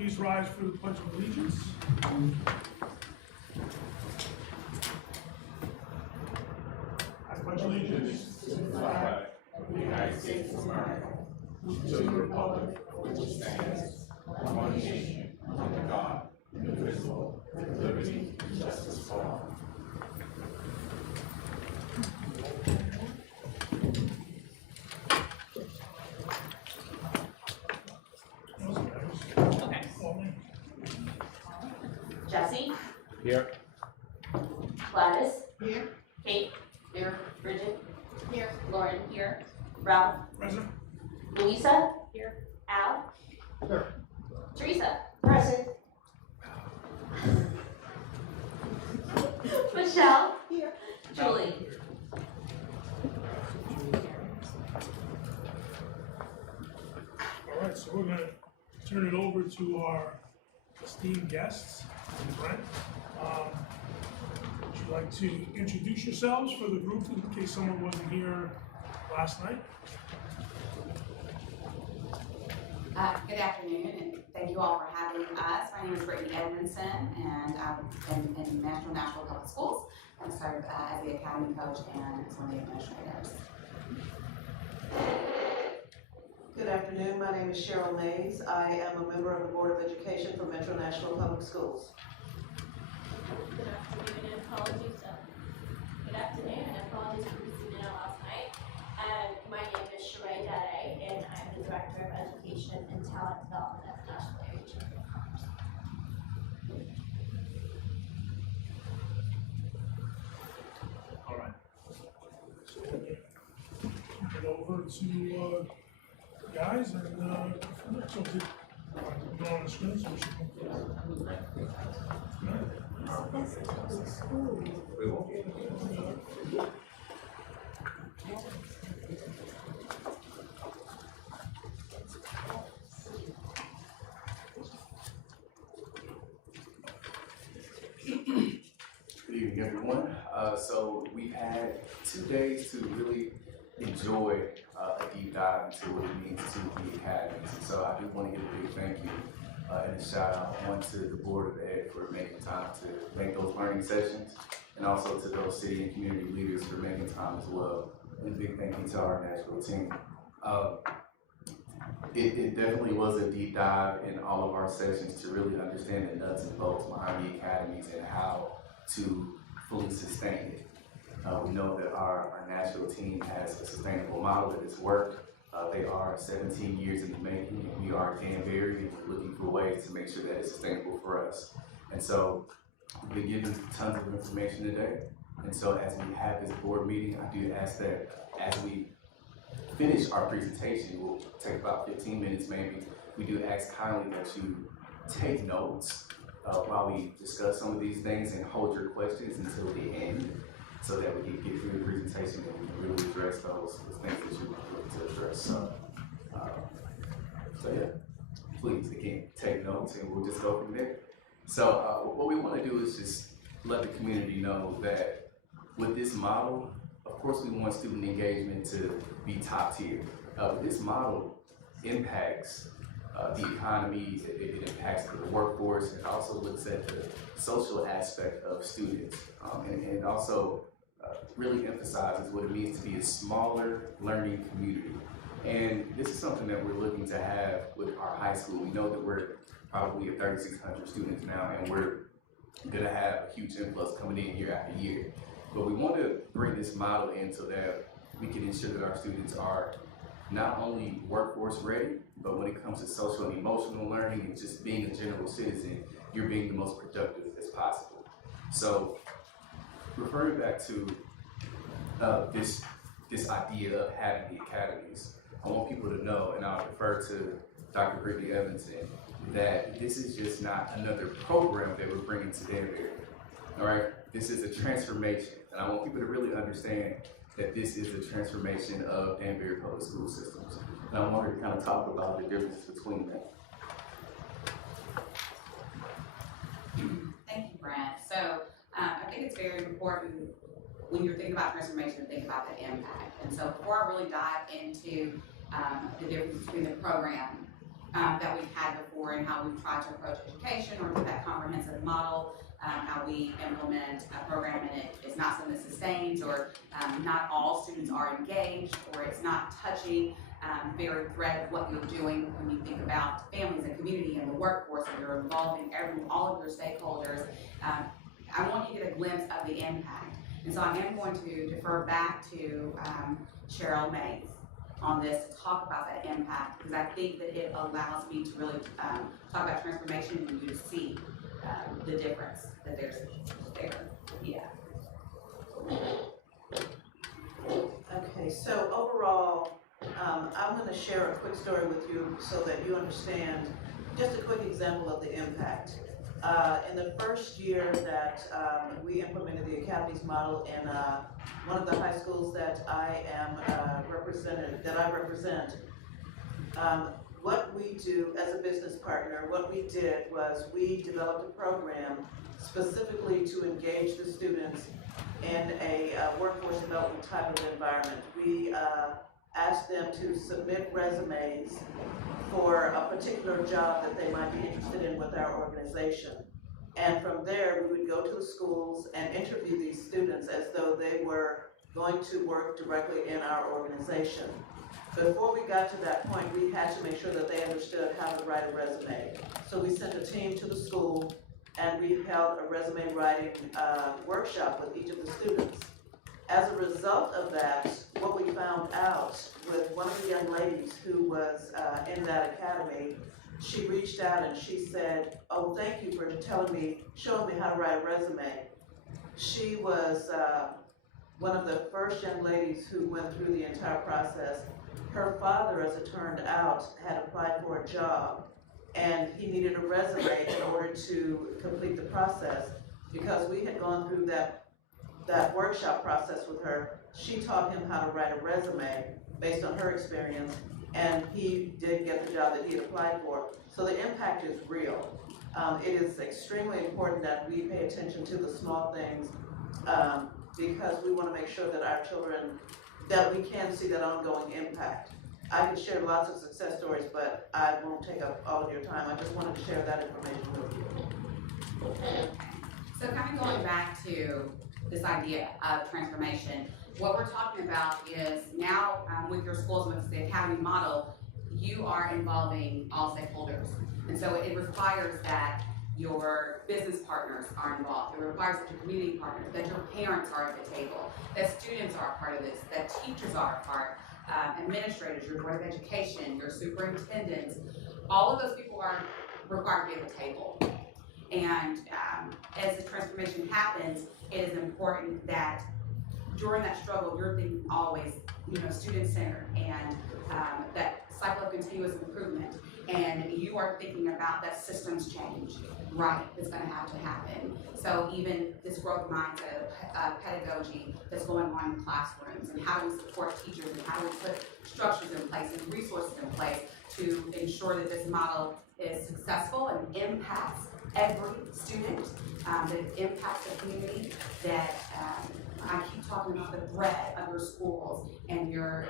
Please rise for the Pledge of Allegiance. I pledge allegiance to the flag of the United States of America, to the republic for which it stands, one nation, under God, indivisible, with liberty and justice for all. Jesse? Here. Gladys? Here. Kate? Here. Bridget? Here. Lauren? Here. Ralph? Present. Louisa? Here. Al? Here. Teresa? Present. Michelle? Here. Julie? All right, so we're going to turn it over to our esteemed guests. Brent, would you like to introduce yourselves for the group in case someone wasn't here last night? Good afternoon, and thank you all for having us. My name is Brittany Edmondson, and I've been in Nashville Public Schools. I serve as the academy coach and as one of the administrators. Good afternoon. My name is Cheryl Mays. I am a member of the Board of Education for Metro Nashville Public Schools. Good afternoon, and apologies. Good afternoon, and apologies for missing out last night. My name is Sheree Dade, and I'm the Director of Education and Talent Development at the Nashville Area Chamber of Commerce. All right. So we're going to turn it over to guys and so to go on the screen so we should Good evening, everyone. So we've had 2 days to really enjoy a deep dive into what it means to be academies. And so I do want to give a big thank you and a shout out one to the Board of Ed for making time to make those learning sessions, and also to those city and community leaders for making time as well. And a big thank you to our Nashville team. It definitely was a deep dive in all of our sessions to really understand the nuts and bolts behind the academies and how to fully sustain it. We know that our Nashville team has a sustainable model that has worked. They are 17 years in the making, and we are Danbury, and we're looking for ways to make sure that it's sustainable for us. And so we've been given tons of information today. And so as we have this board meeting, I do ask that as we finish our presentation, we'll take about 15 minutes maybe. We do ask kindly that you take notes while we discuss some of these things and hold your questions until the end so that we can get through the presentation and we can really address those things that you want to address. So yeah, please, again, take notes and we'll just go from there. So what we want to do is just let the community know that with this model, of course we want student engagement to be top tier. But this model impacts the economy, it impacts the workforce, it also looks at the social aspect of students, and also really emphasizes what it means to be a smaller learning community. And this is something that we're looking to have with our high school. We know that we're probably at 3,600 students now, and we're gonna have a huge influx coming in year after year. But we want to bring this model in so that we can ensure that our students are not only workforce ready, but when it comes to social and emotional learning and just being a general citizen, you're being the most productive as possible. So referring back to this idea of having the academies, I want people to know, and I'll refer to Dr. Brittany Edmondson, that this is just not another program that we're bringing to Danbury, all right? This is a transformation, and I want people to really understand that this is a transformation of Danbury public school systems. And I want her to kind of talk about the difference between that. Thank you, Brent. So I think it's very important when you're thinking about transformation to think about the impact. And so before I really dive into the difference between the program that we've had before sharing how we've tried to approach education or do that comprehensive model, how we implement a program and it is not something that sustains, or not all students are engaged, or it's not touching very thread of what you're doing when you think about families and community and the workforce, and you're involving all of your stakeholders. I want you to get a glimpse of the impact. And so I am going to defer back to Cheryl Mays on this to talk about that impact, because I think that it allows me to really talk about transformation and you to see the difference that there's there. Yeah. Okay, so overall, I'm going to share a quick story with you so that you understand just a quick example of the impact. In the first year that we implemented the Academies model in one of the high schools that I represent, what we do as a business partner, what we did was we developed a program specifically to engage the students in a workforce development type of environment. We asked them to submit resumes for a particular job that they might be interested in with our organization. And from there, we would go to the schools and interview these students as though they were going to work directly in our organization. Before we got to that point, we had to make sure that they understood how to write a resume. So we sent a team to the school and we held a resume writing workshop with each of the students. As a result of that, what we found out with one of the young ladies who was in that academy, she reached out and she said, "Oh, thank you for showing me how to write a resume." She was one of the first young ladies who went through the entire process. Her father, as it turned out, had applied for a job and he needed a resume in order to complete the process. Because we had gone through that workshop process with her, she taught him how to write a resume based on her experience, and he did get the job that he had applied for. So the impact is real. It is extremely important that we pay attention to the small things because we want to make sure that our children, that we can see that ongoing impact. I could share lots of success stories, but I won't take up all of your time. I just wanted to share that information with you. So kind of going back to this idea of transformation, what we're talking about is now with your schools, with the Academy model, you are involving all stakeholders. And so it requires that your business partners are involved. It requires that your community partners, that your parents are at the table, that students are a part of this, that teachers are a part, administrators, your board of education, your superintendents. All of those people are required to be at the table. And as the transformation happens, it is important that during that struggle, you're thinking always, student-centered, and that cycle of continuous improvement. And you are thinking about that systems change, right, that's going to have to happen. So even this growth mindset of pedagogy that's going on in classrooms, and how do we support teachers, and how do we put structures in place and resources in place to ensure that this model is successful and impacts every student, that it impacts the community, that I keep talking about the breadth of your schools and your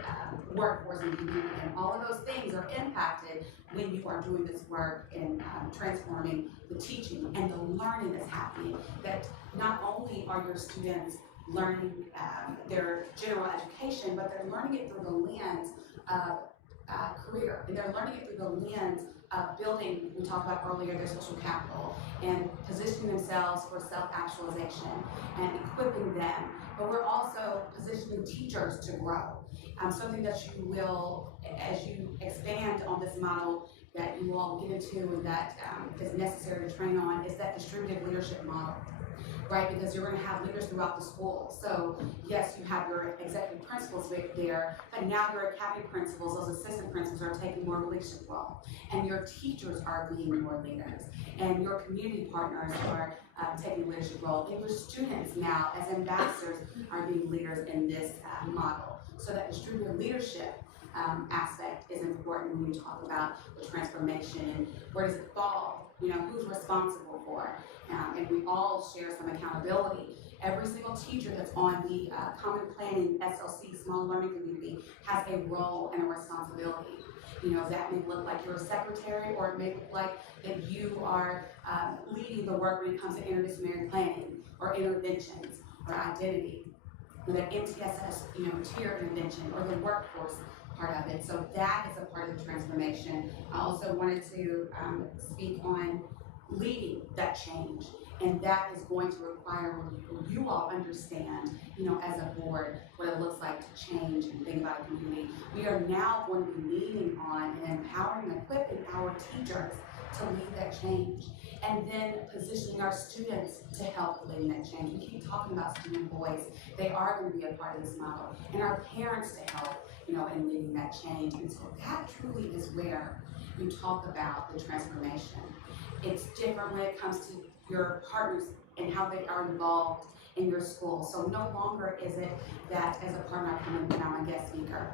workforce and community, and all of those things are impacted when you are doing this work in transforming the teaching and the learning that's happening. That not only are your students learning their general education, but they're learning it through the lens of career, and they're learning it through the lens of building, we talked about earlier, their social capital, and positioning themselves for self-actualization and equipping them. But we're also positioning teachers to grow. Something that you will, as you expand on this model that you all get into and that is necessary to train on, is that distributed leadership model. Right, because you're going to have leaders throughout the school. So yes, you have your executive principals there, but now your academy principals, those assistant principals, are taking more leadership role, and your teachers are being more leaders, and your community partners are taking leadership role, and your students now as ambassadors are being leaders in this model. So that distributed leadership aspect is important when you talk about the transformation and where does it fall? Who's responsible for it? And we all share some accountability. Every single teacher that's on the Common Planning SLC, Small Learning Community, has a role and a responsibility. You know, that may look like you're a secretary, or it may look like that you are leading the work when it comes to interdisciplinary planning, or interventions, or identity, or the MTSS, you know, tier intervention, or the workforce part of it. So that is a part of the transformation. I also wanted to speak on leading that change. And that is going to require you all understand, you know, as a board, what it looks like to change and think about a community. We are now going to be leaning on and empowering and equipping our teachers to lead that change. And then positioning our students to help lead that change. We keep talking about student voice. They are going to be a part of this model. And our parents to help, you know, in leading that change. And so that truly is where you talk about the transformation. It's different when it comes to your partners and how they are involved in your school. So no longer is it that as a partner I come in and I'm a guest speaker.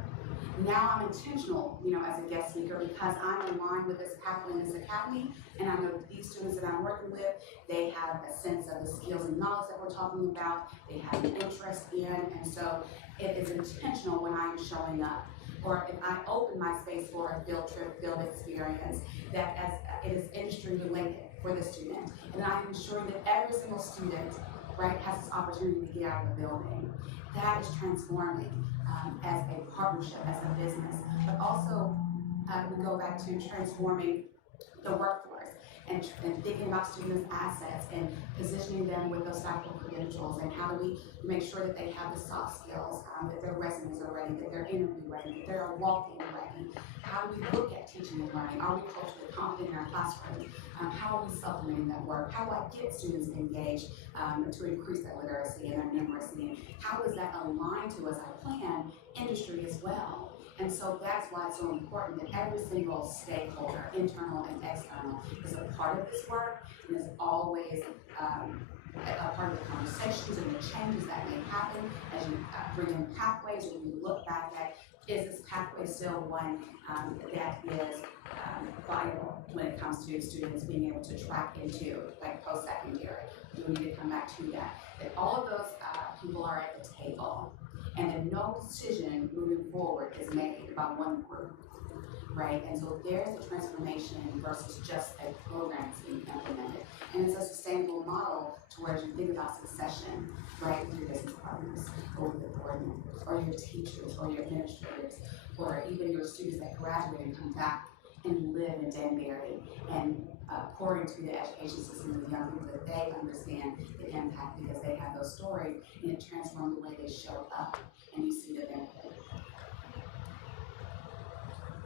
Now I'm intentional, you know, as a guest speaker because I'm aligned with this pathway in this academy, and I know that these students that I'm working with, they have a sense of the skills and knowledge that we're talking about, they have an interest in, and so it is intentional when I am showing up. Or if I open my space for a field trip, field experience, that as it is industry related for the student. And I'm ensuring that every single student, right, has this opportunity to get out of the building. That is transforming as a partnership, as a business. But also, we go back to transforming the workforce and thinking about students' assets and positioning them with those type of credentials, and how do we make sure that they have the soft skills, that their resumes are ready, that they're interview ready, that they're walk-in ready. How do we look at teaching and learning? Are we culturally confident in our classroom? How are we supplementing that work? How do I get students engaged to increase their literacy and their numeracy? And how does that align to, as I plan, industry as well? And so that's why it's so important that every single stakeholder, internal and external, is a part of this work and is always a part of the conversations and the changes that may happen as you bring in pathways, when you look back at, is this pathway still one that is vital when it comes to students being able to track into, like, post-secondary? Do we need to come back to that? That all of those people are at the table, and that no decision moving forward is made by one group, right? And so there's a transformation versus just a program that's being implemented. And it's a sustainable model to where you think about succession, right, with your business partners, or with the board members, or your teachers, or your administrators, or even your students that graduate and come back and live in Danbury and pour into the education system of young people, that they understand the impact because they have those stories, and it transforms the way they show up, and you see the benefit.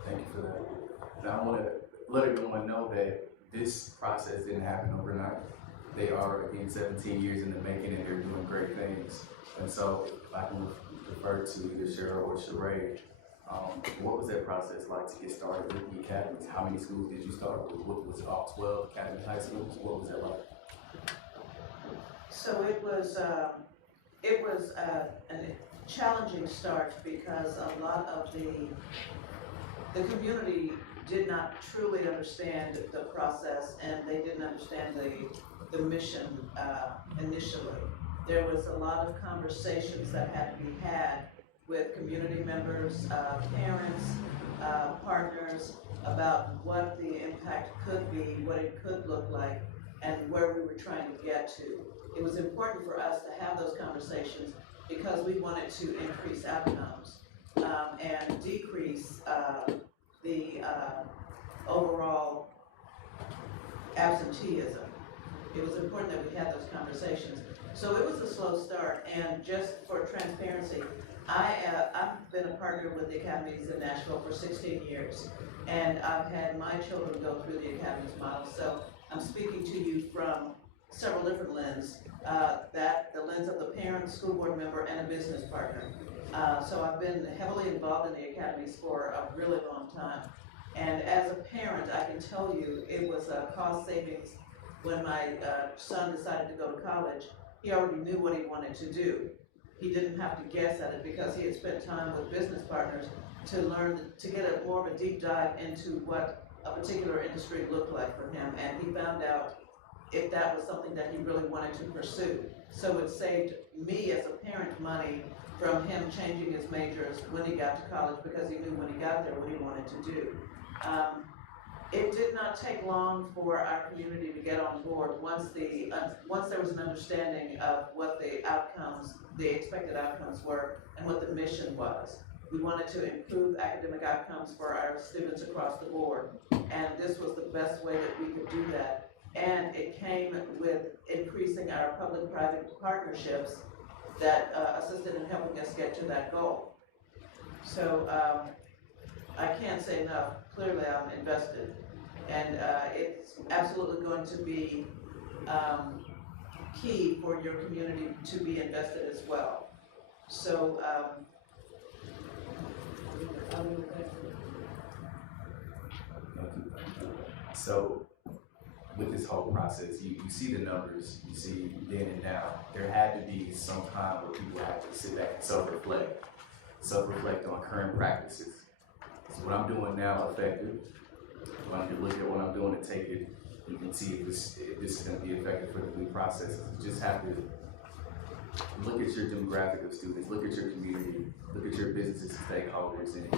Thank you for that. Now I want to let everyone know that this process didn't happen overnight. They are, again, 17 years in the making, and they're doing great things. And so if I can refer to either Cheryl or Sheree, what was that process like to get started with the academies? How many schools did you start with? What was it, all 12 academy high schools? What was that like? So it was a challenging start because a lot of the community did not truly understand the process, and they didn't understand the mission initially. There was a lot of conversations that had to be had with community members, parents, partners, about what the impact could be, what it could look like, and where we were trying to get to. It was important for us to have those conversations because we wanted to increase outcomes and decrease the overall absenteeism. It was important that we had those conversations. So it was a slow start, and just for transparency, I've been a partner with the academies in Nashville for 16 years, and I've had my children go through the academies model, so I'm speaking to you from several different lenses, the lens of the parent, school board member, and a business partner. So I've been heavily involved in the academies for a really long time. And as a parent, I can tell you it was a cost savings when my son decided to go to college. He already knew what he wanted to do. He didn't have to guess at it because he had spent time with business partners to learn, to get more of a deep dive into what a particular industry looked like for him. And he found out if that was something that he really wanted to pursue. So it saved me as a parent money from him changing his majors when he got to college, because he knew when he got there what he wanted to do. It did not take long for our community to get on board once there was an understanding of what the expected outcomes were and what the mission was. We wanted to improve academic outcomes for our students across the board, and this was the best way that we could do that. And it came with increasing our public-private partnerships that assisted in helping us get to that goal. So I can't say enough. Clearly, I'm invested, and it's absolutely going to be key for your community to be invested as well. So I'll leave it there. So with this whole process, you see the numbers, you see then and now. There had to be some time where people had to sit back and self-reflect on current practices. So what I'm doing now effective. When I look at what I'm doing and take it, you can see if this is going to be effective for the new processes. You just have to look at your demographic of students, look at your community, look at your businesses and stakeholders, and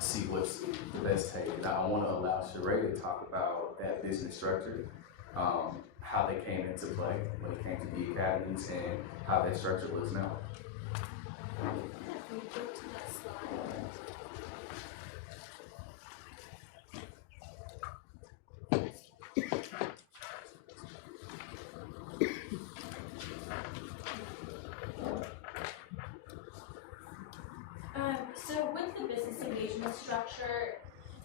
see what's the best take. And I want to allow Sheree to talk about that business structure, how they came into play when it came to the academies, and how that structure looks now. If we go to that slide. So with the business engagement structure,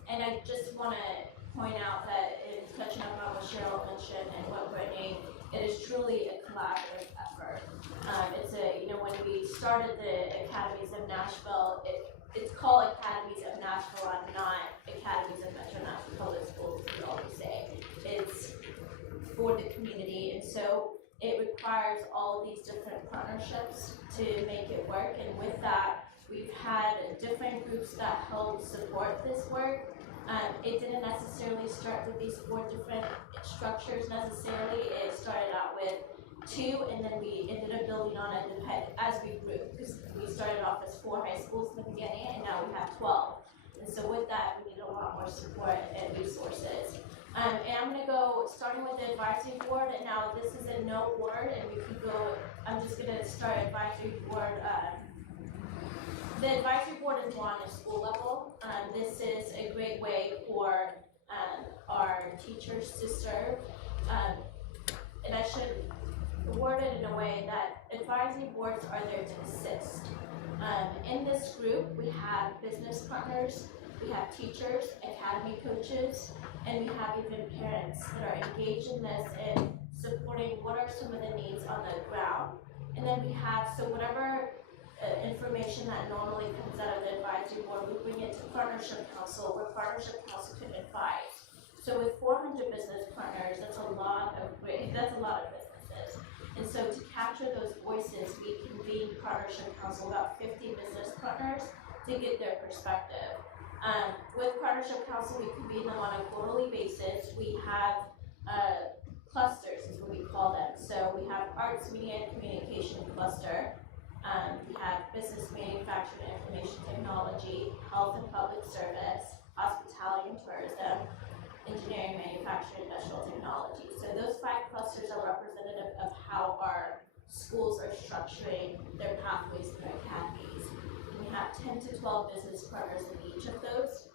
and I just want to point out that in touching on what Cheryl mentioned and what Brittany, it is truly a collaborative effort. It's when we started the Academies of Nashville, it's called Academies of Nashville and not Academies of Metro Nashville Public Schools, as we always say. It's for the community, and so it requires all of these different partnerships to make it work, and with that, we've had different groups that help support this work. It didn't necessarily start with these 4 different structures necessarily. It started out with 2, and then we ended up building on it as we grew, because we started off as 4 high schools in the beginning, and now we have 12. And so with that, we need a lot more support and resources. And I'm going to go starting with the advisory board, and now this is in no order, and we can go, I'm just going to start advisory board. The advisory board is more on the school level. This is a great way for our teachers to serve. And I should word it in a way that advisory boards are there to assist. In this group, we have business partners, we have teachers, academy coaches, and we have even parents that are engaged in this and supporting what are some of the needs on the ground. And then we have, so whatever information that normally comes out of the advisory board, we bring it to partnership council, where partnership council can advise. So with 400 business partners, that's a lot of businesses. And so to capture those voices, we convene partnership council, about 50 business partners, to get their perspective. With partnership council, we convene them on a quarterly basis. We have clusters, is what we call them. So we have arts, media, and communication cluster. We have business, manufacturing, information technology, health and public service, hospitality and tourism, engineering, manufacturing, industrial technology. So those 5 clusters are representative of how our schools are structuring their pathways and their academies. And we have 10 to 12 business partners in each of those.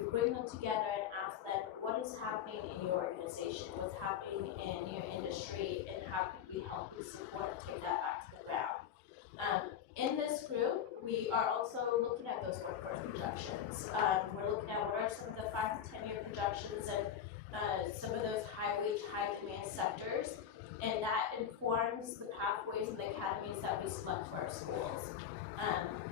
We bring them together and ask them, what is happening in your organization? What's happening in your industry? And how can we help you support and take that back to the ground? In this group, we are also looking at those workforce projections. We're looking at what are some of the 5 to 10 year projections and some of those high wage, high demand sectors, and that informs the pathways and the academies that we select for our schools.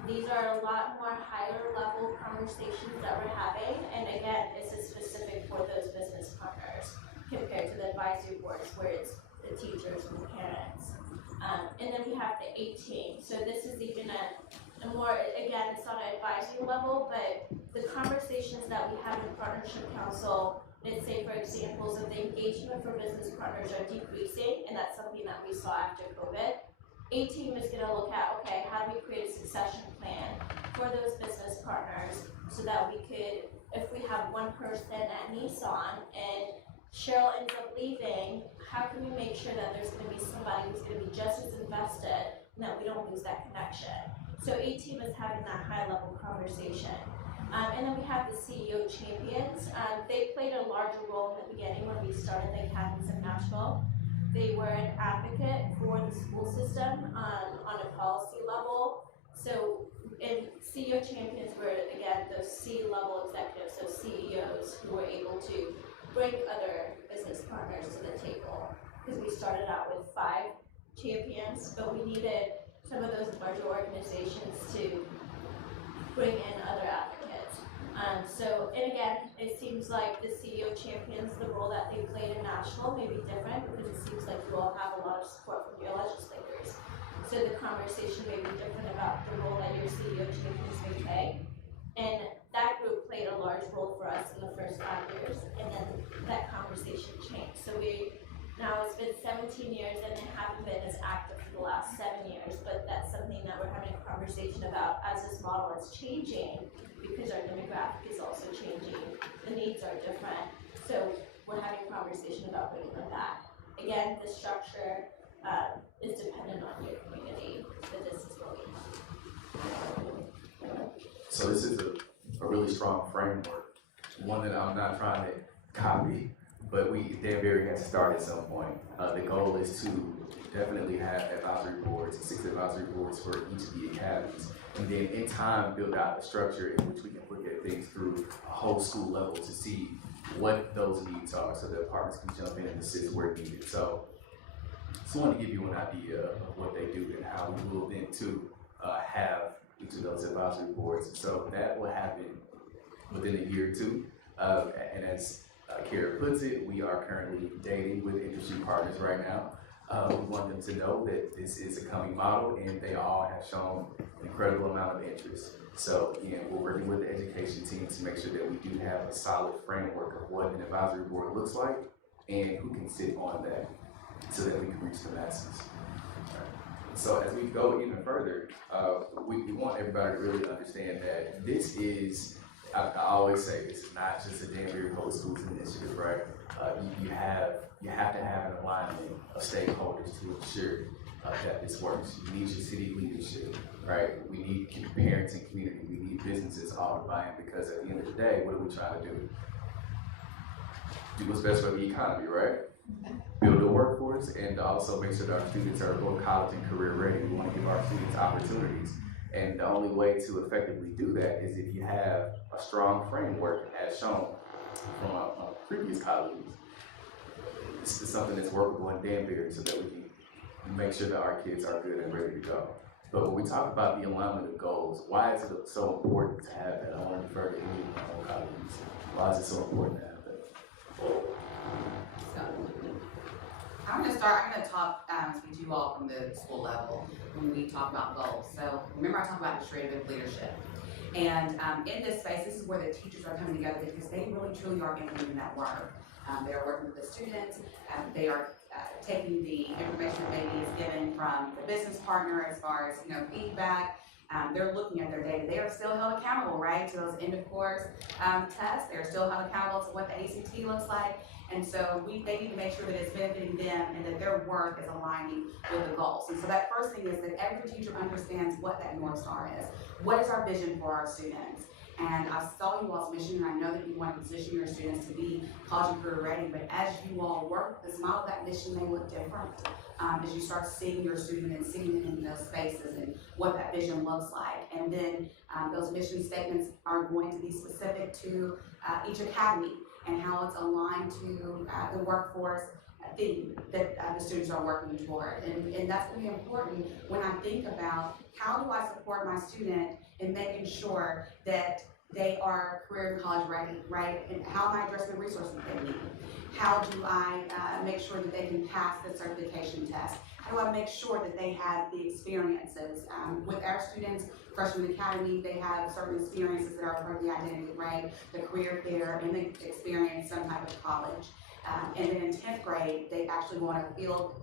These are a lot more higher level conversations that we're having, and again, this is specific for those business partners compared to the advisory boards where it's the teachers and the parents. And then we have the 18. So this is even a more, again, it's not an advisory level, but the conversations that we have in partnership council, let's say for examples of the engagement for business partners are decreasing, and that's something that we saw after COVID. 18 is going to look at, okay, how do we create a succession plan for those business partners? so that we could, if we have one person at Nissan and Cheryl ends up leaving, how can we make sure that there's gonna be somebody who's gonna be just as invested and that we don't lose that connection? So A-Team is having that high level conversation. And then we have the CEO champions. They played a larger role in the beginning when we started the academies in Nashville. They were an advocate for the school system on a policy level. So, and CEO champions were, again, those C-level executives, so CEOs who were able to bring other business partners to the table. Because we started out with 5 champions, but we needed some of those larger organizations to bring in other advocates. And again, it seems like the CEO champions, the role that they played in Nashville may be different because it seems like you all have a lot of support from your legislators. So the conversation may be different about the role that your CEO champions may play. And that group played a large role for us in the first 5 years, and then that conversation changed. So now it's been 17 years and they haven't been as active for the last 7 years, but that's something that we're having a conversation about as this model is changing because our demographic is also changing, the needs are different. So we're having a conversation about bringing them back. Again, the structure is dependent on your community, but this is what we have. So this is a really strong framework, one that I'm not trying to copy, but Danbury has to start at some point. The goal is to definitely have advisory boards, 6 advisory boards for each of the academies, and then in time build out a structure in which we can look at things through a whole school level to see what those needs are, so the departments can jump in and assist where needed. So just wanted to give you an idea of what they do and how we will then too have each of those advisory boards. So that will happen within a year or two. And as Kara puts it, we are currently dating with industry partners right now. We want them to know that this is a coming model and they all have shown an incredible amount of interest. So again, we're working with the education team to make sure that we do have a solid framework of what an advisory board looks like and who can sit on that so that we can reach the masses. So as we go even further, we want everybody to really understand that this is, I always say, this is not just a Danbury Public Schools initiative, right? You have to have an alignment of stakeholders to ensure that this works. You need your city leadership, right? We need parents and community. We need businesses all to buy in, because at the end of the day, what are we trying to do? Do what's best for the economy, right? Build a workforce and also make sure that our students are both college and career ready. We want to give our students opportunities. And the only way to effectively do that is if you have a strong framework, as shown from our previous colleagues. This is something that's workable in Danbury so that we can make sure that our kids are good and ready to go. But when we talk about the alignment of goals, why is it so important to have that? I want to defer to any of my own colleagues. Why is it so important to have that? So, I'm going to talk, speak to you all from the school level when we talk about goals. So remember I talked about distributive leadership. And in this space, this is where the teachers are coming together because they really truly are implementing that work. They are working with the students. They are taking the information that maybe is given from the business partner as far as feedback. They're looking at their data. They are still held accountable, right, to those end of course tests. They're still held accountable to what the ACT looks like. And so they need to make sure that it's benefiting them and that their work is aligning with the goals. And so that first thing is that every teacher understands what that North Star is. What is our vision for our students? And I saw you all's mission, and I know that you want to position your students to be college and career ready, but as you all work this model, that mission may look different as you start seeing your student and seeing them in those spaces and what that vision looks like. And then those mission statements are going to be specific to each academy and how it's aligned to the workforce theme that the students are working toward. And that's going to be important when I think about how do I support my student in making sure that they are career and college ready, right? And how am I addressing the resources they need? How do I make sure that they can pass the certification test? How do I make sure that they have the experiences? With our students, freshman academy, they have certain experiences that are part of the identity, right? The career fair and the experience some type of college. And then in 10th grade, they actually want a field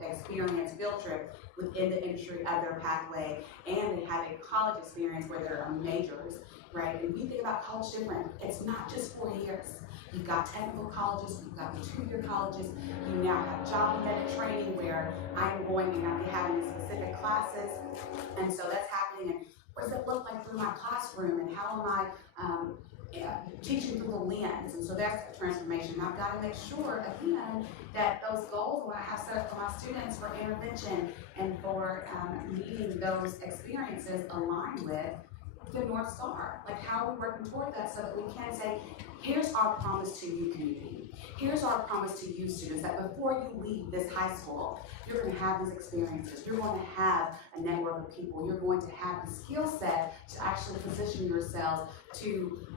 trip within the industry of their pathway, and they have a college experience where there are majors, right? And we think about college different. It's not just 4 years. You've got technical colleges, you've got the 2-year colleges, you now have job-embedded training where I'm going and I'll be having specific classes, and so that's happening. And what does it look like through my classroom, and how am I teaching through the lens? And so that's the transformation. I've got to make sure, again, that those goals that I have set up for my students for intervention and for meeting those experiences align with the North Star. Like, how are we working toward that so that we can say, here's our promise to you, community. Here's our promise to you, students, that before you leave this high school, you're going to have these experiences. You're going to have a network of people. You're going to have the skill set to actually position yourselves to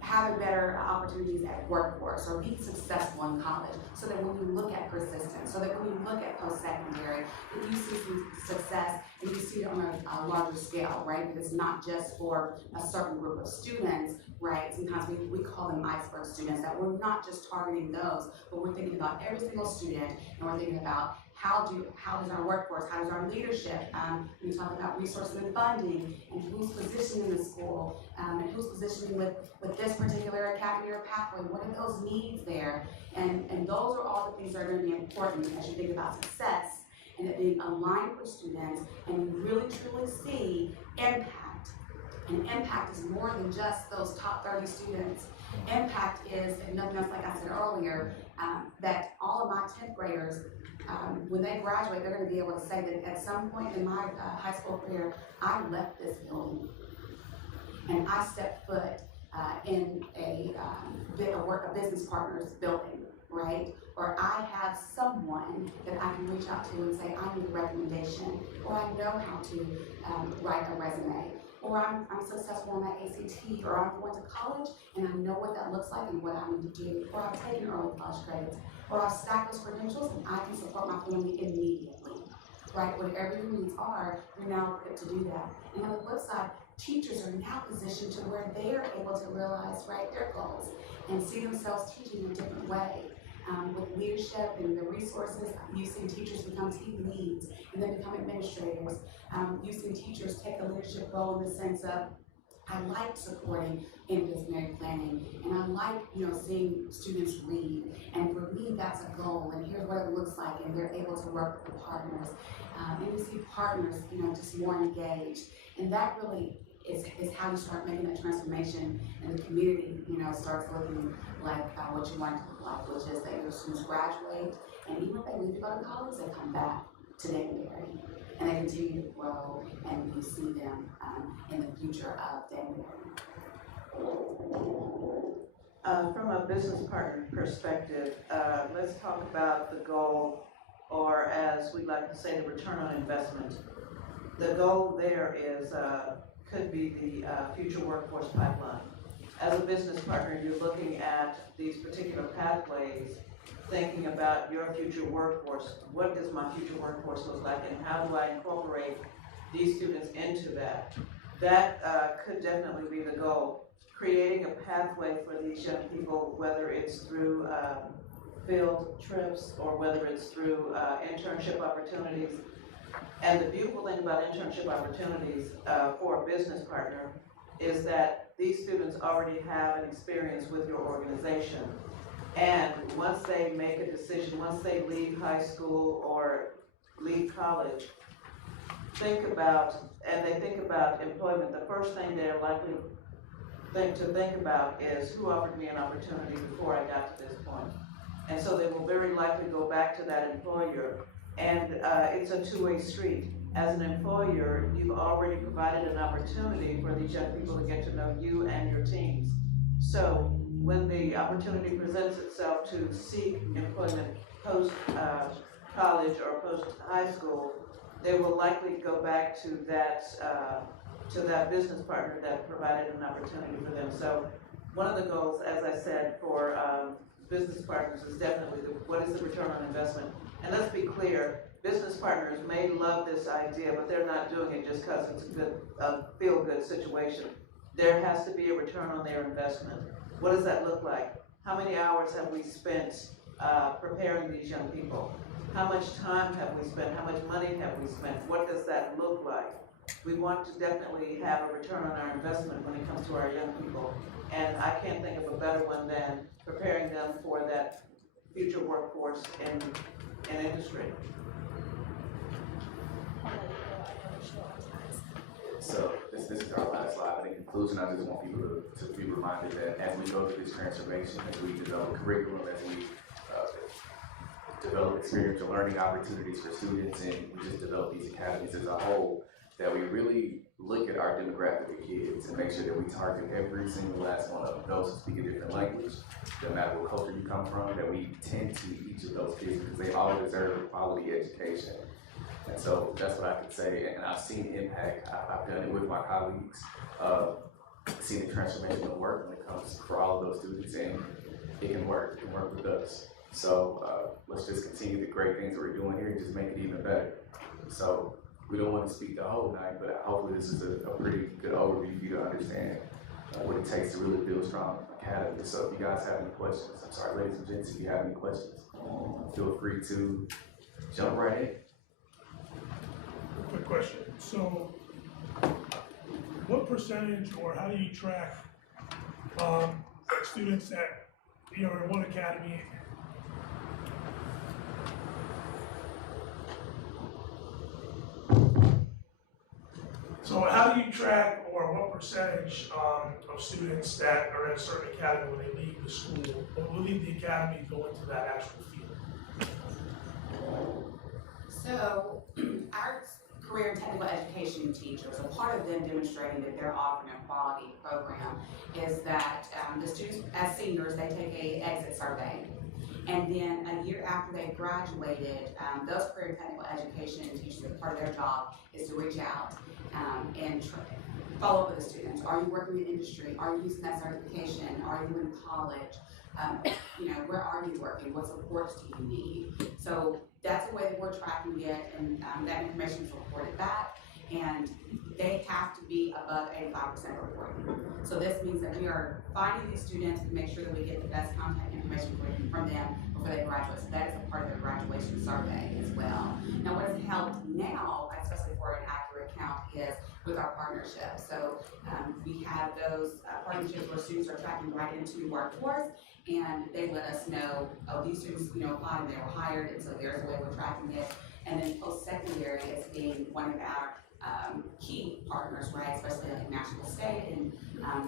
have better opportunities at workforce or be successful in college, so that when you look at persistence, so that when you look at post-secondary, that you see some success and you see it on a larger scale, right? Because it's not just for a certain group of students, right? Sometimes we call them iceberg students, that we're not just targeting those, but we're thinking about every single student, and we're thinking about how does our workforce, how does our leadership, we talk about resources and funding, and who's positioning the school, and who's positioning with this particular academy or pathway, what are those needs there? And those are all the things that are going to be important as you think about success, and it being aligned for students, and you really truly see impact. And impact is more than just those top 30 students. Impact is, and nothing else, like I said earlier, that all of my 10th graders, when they graduate, they're going to be able to say that at some point in my high school career, I left this building and I stepped foot in a business partner's building, right? Or I have someone that I can reach out to and say, I need a recommendation, or I know how to write a resume, or I'm successful on my ACT, or I'm going to college and I know what that looks like and what I need to do, or I've taken early college credits, or I've stacked those credentials and I can support my family immediately, right? Whatever your needs are, you're now equipped to do that. And on the flip side, teachers are now positioned to where they're able to realize, right, their goals and see themselves teaching in a different way. With leadership and the resources, you've seen teachers become team leads and then become administrators. You've seen teachers take a leadership role in the sense of, I like supporting interdisciplinary planning, and I like, seeing students lead. And for me, that's a goal, and here's what it looks like, and they're able to work with the partners. And you see partners, just more engaged. And that really is how you start making that transformation, and the community, starts looking like what you want it to look like, which is that your students graduate, and even if they leave to go to college, they come back to Danbury, and they continue to grow, and you see them in the future of Danbury. From a business partner perspective, let's talk about the goal, or as we like to say, the return on investment. The goal there is could be the future workforce pipeline. As a business partner, you're looking at these particular pathways, thinking about your future workforce. What does my future workforce look like, and how do I incorporate these students into that? That could definitely be the goal. Creating a pathway for these young people, whether it's through field trips or whether it's through internship opportunities. And the beautiful thing about internship opportunities for a business partner is that these students already have an experience with your organization. And once they make a decision, once they leave high school or leave college, think about employment, the first thing they're likely to think about is, who offered me an opportunity before I got to this point? And so they will very likely go back to that employer. And it's a two-way street. As an employer, you've already provided an opportunity for these young people to get to know you and your teams. So when the opportunity presents itself to seek employment post-college or post-high school, they will likely go back to that business partner that provided an opportunity for them. So one of the goals, as I said, for business partners is definitely what is the return on investment. And let's be clear, business partners may love this idea, but they're not doing it just because it's a feel-good situation. There has to be a return on their investment. What does that look like? How many hours have we spent preparing these young people? How much time have we spent? How much money have we spent? What does that look like? We want to definitely have a return on our investment when it comes to our young people. And I can't think of a better one than preparing them for that future workforce in industry. So this is our last slide. In conclusion, I just want people to be reminded that as we go through this transformation, as we develop curriculum, as we develop experiential learning opportunities for students, and we just develop these academies as a whole, that we really look at our demographic of kids and make sure that we target every single last one of them, those who speak a different language, no matter what culture you come from, that we tend to each of those kids because they all deserve a quality education. And so that's what I could say, and I've seen impact. I've done it with my colleagues, seen the transformation of work when it comes for all of those students, and it can work with us. So let's just continue the great things that we're doing here and just make it even better. So we don't want to speak the whole night, but hopefully this is a pretty good overview for you to understand what it takes to really build strong academies. So if you guys have any questions, I'm sorry, ladies and gents, if you have any questions, feel free to jump right in. Quick question. So, what percentage, or how do you track students that, in one academy? So, how do you track, or what percentage of students that are in a certain academy when they leave the school, or will leave the academy, go into that actual field? So, our career and technical education teachers, a part of them demonstrating that they're offering a quality program is that the students, as seniors, they take a exit survey. And then a year after they graduated, those career and technical education teachers, part of their job is to reach out and follow up with the students. Are you working in industry? Are you using that certification? Are you in college? Where are you working? What supports do you need? So that's the way that we're tracking it, and that information is reported back, and they have to be above 85% reporting. So this means that we are finding these students to make sure that we get the best contact information from them before they graduate. So that is a part of their graduation survey as well. Now, what has helped now, especially for an accurate count, is with our partnerships. So we have those partnerships where students are tracking right into the workforce, and they let us know, oh, these students, applied and they were hired, and so there's a way we're tracking it. And then post-secondary is being one of our key partners, right, especially like Nashville State and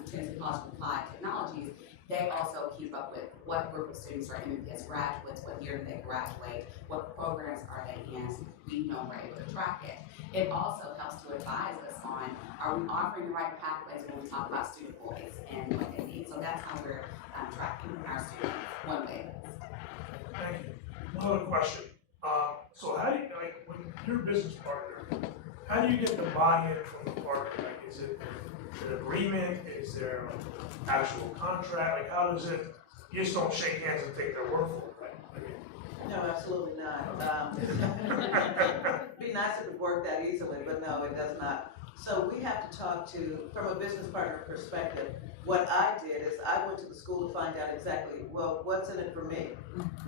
Tennessee College of Applied Technologies. They also keep up with what group of students are in as graduates, what year do they graduate, what programs are they in, so we know we're able to track it. It also helps to advise us on, are we offering the right pathways when we talk about student voice and what they need. So that's how we're tracking our students one way. Thank you. One other question. So how do you, when you're a business partner, how do you get the buy-in from the partner? Is it an agreement? Is there an actual contract? How does it, you just don't shake hands and take their word for it, right? No, absolutely not. It'd be nice if it worked that easily, but no, it does not. So we have to talk to, from a business partner perspective, what I did is I went to the school to find out exactly, well, what's in it for me?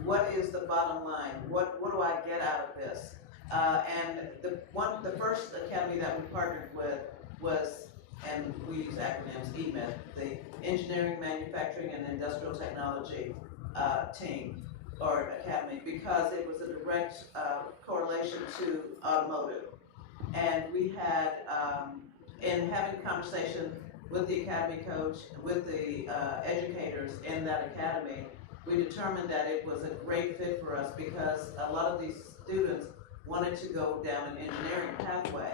What is the bottom line? What do I get out of this? And the first academy that we partnered with was, and we use acronyms, EMIT, the Engineering, Manufacturing, and Industrial Technology team or academy, because it was a direct correlation to automotive. And we had, in having conversation with the academy coach, with the educators in that academy, we determined that it was a great fit for us because a lot of these students wanted to go down an engineering pathway,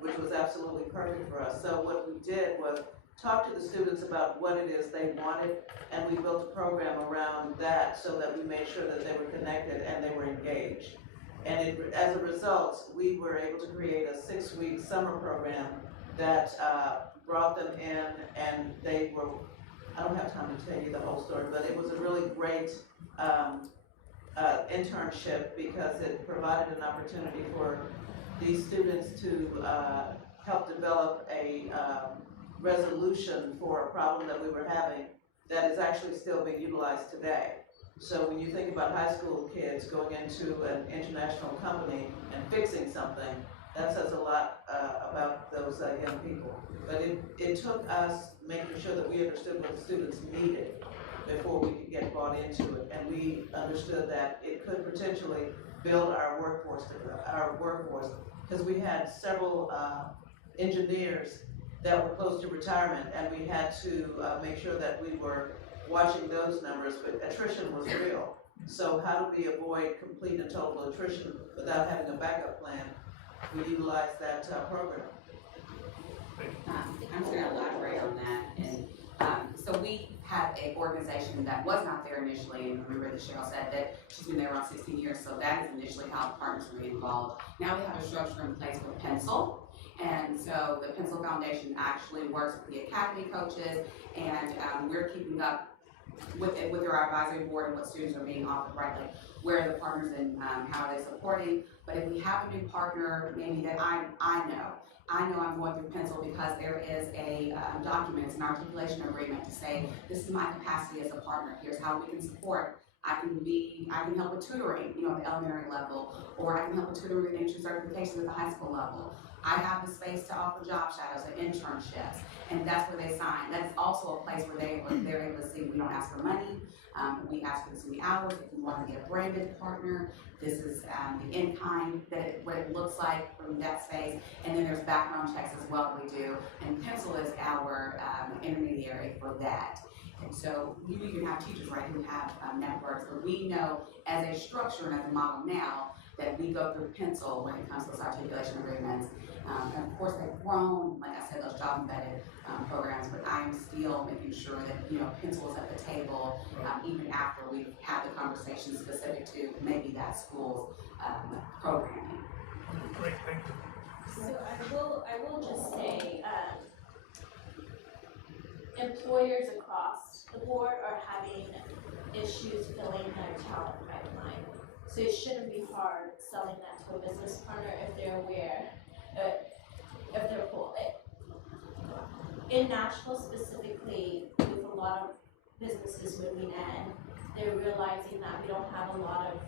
which was absolutely perfect for us. So what we did was talk to the students about what it is they wanted, and we built a program around that so that we made sure that they were connected and they were engaged. And as a result, we were able to create a 6-week summer program that brought them in, and they were, I don't have time to tell you the whole story, but it was a really great internship because it provided an opportunity for these students to help develop a resolution for a problem that we were having that is actually still being utilized today. So when you think about high school kids going into an international company and fixing something, that says a lot about those young people. But it took us making sure that we understood what the students needed before we could get bought into it. And we understood that it could potentially build our workforce, because we had several engineers that were close to retirement, and we had to make sure that we were watching those numbers, but attrition was real. So how do we avoid complete and total attrition without having a backup plan? We utilized that program. I'm just gonna elaborate on that, and, so we have an organization that was not there initially, and remember that Cheryl said that she's been there around 16 years, so that is initially how partners were involved. Now we have a structure in place with Pencil, and so the Pencil Foundation actually works with the academy coaches, and we're keeping up with our advisory board and what students are being offered, right? Like, where are the partners and how are they supporting? But if we have a new partner, maybe that I know I'm going through Pencil because there is a document, it's an articulation agreement to say, this is my capacity as a partner, here's how we can support. I can help with tutoring, at the elementary level, or I can help with tutoring with entry certification at the high school level. I have the space to offer job shadows and internships, and that's where they sign. That's also a place where they're able to see we don't ask for money, we ask for the hours. If you want to get a branded partner, this is the in-kind, what it looks like from that space, and then there's background checks as well that we do, and Pencil is our intermediary for that. And so you even have teachers, right, who have networks, but we know as a structure and as a model now that we go through Pencil when it comes to those articulation agreements. And of course they've grown, like I said, those job embedded programs, but I am still making sure that, Pencil is at the table even after we've had the conversation specific to maybe that school's programming. Great, thank you. So I will just say, employers across the board are having issues filling their talent pipeline. So it shouldn't be hard selling that to a business partner if they're aware, if they're cool. In Nashville specifically, with a lot of businesses moving in, they're realizing that we don't have a lot of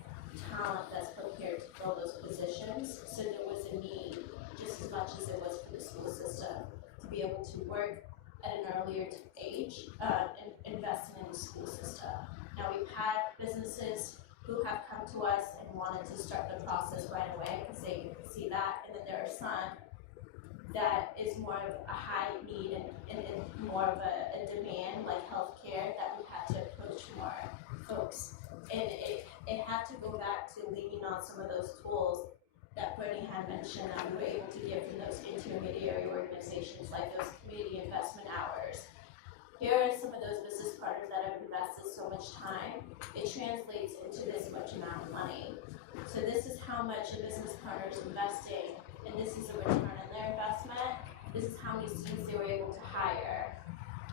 talent that's prepared to fill those positions. So there was a need, just as much as it was for the school system, to be able to work at an earlier age and investing in the school system. Now we've had businesses who have come to us and wanted to start the process right away because they see that, and then there are some that is more of a high need and more of a demand, like healthcare, that we had to approach more folks. And it had to go back to leaning on some of those tools that Bernie had mentioned that we were able to get from those intermediary organizations, like those community investment hours. Here are some of those business partners that have invested so much time. It translates into this much amount of money. So this is how much a business partner is investing, and this is a return on their investment. This is how many students they were able to hire.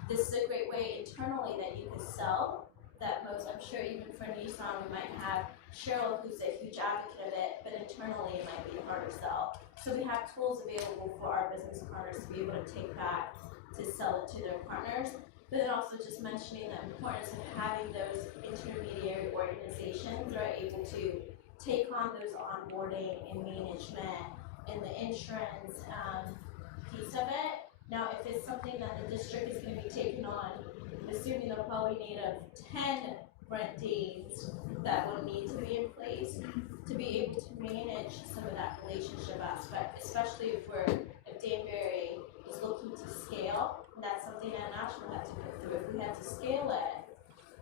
This is a great way internally that you can sell that most, I'm sure even for Nissan, we might have Cheryl, who's a huge advocate of it, but internally it might be a harder sell. So we have tools available for our business partners to be able to take back to sell it to their partners. But then also just mentioning the importance of having those intermediary organizations that are able to take on those onboarding and management and the insurance piece of it. Now, if it's something that the district is going to be taking on, assuming they'll probably need 10 rent days that will need to be in place to be able to manage some of that relationship aspect, especially if Danbury is looking to scale. And that's something that Nashville had to go through. If we had to scale it,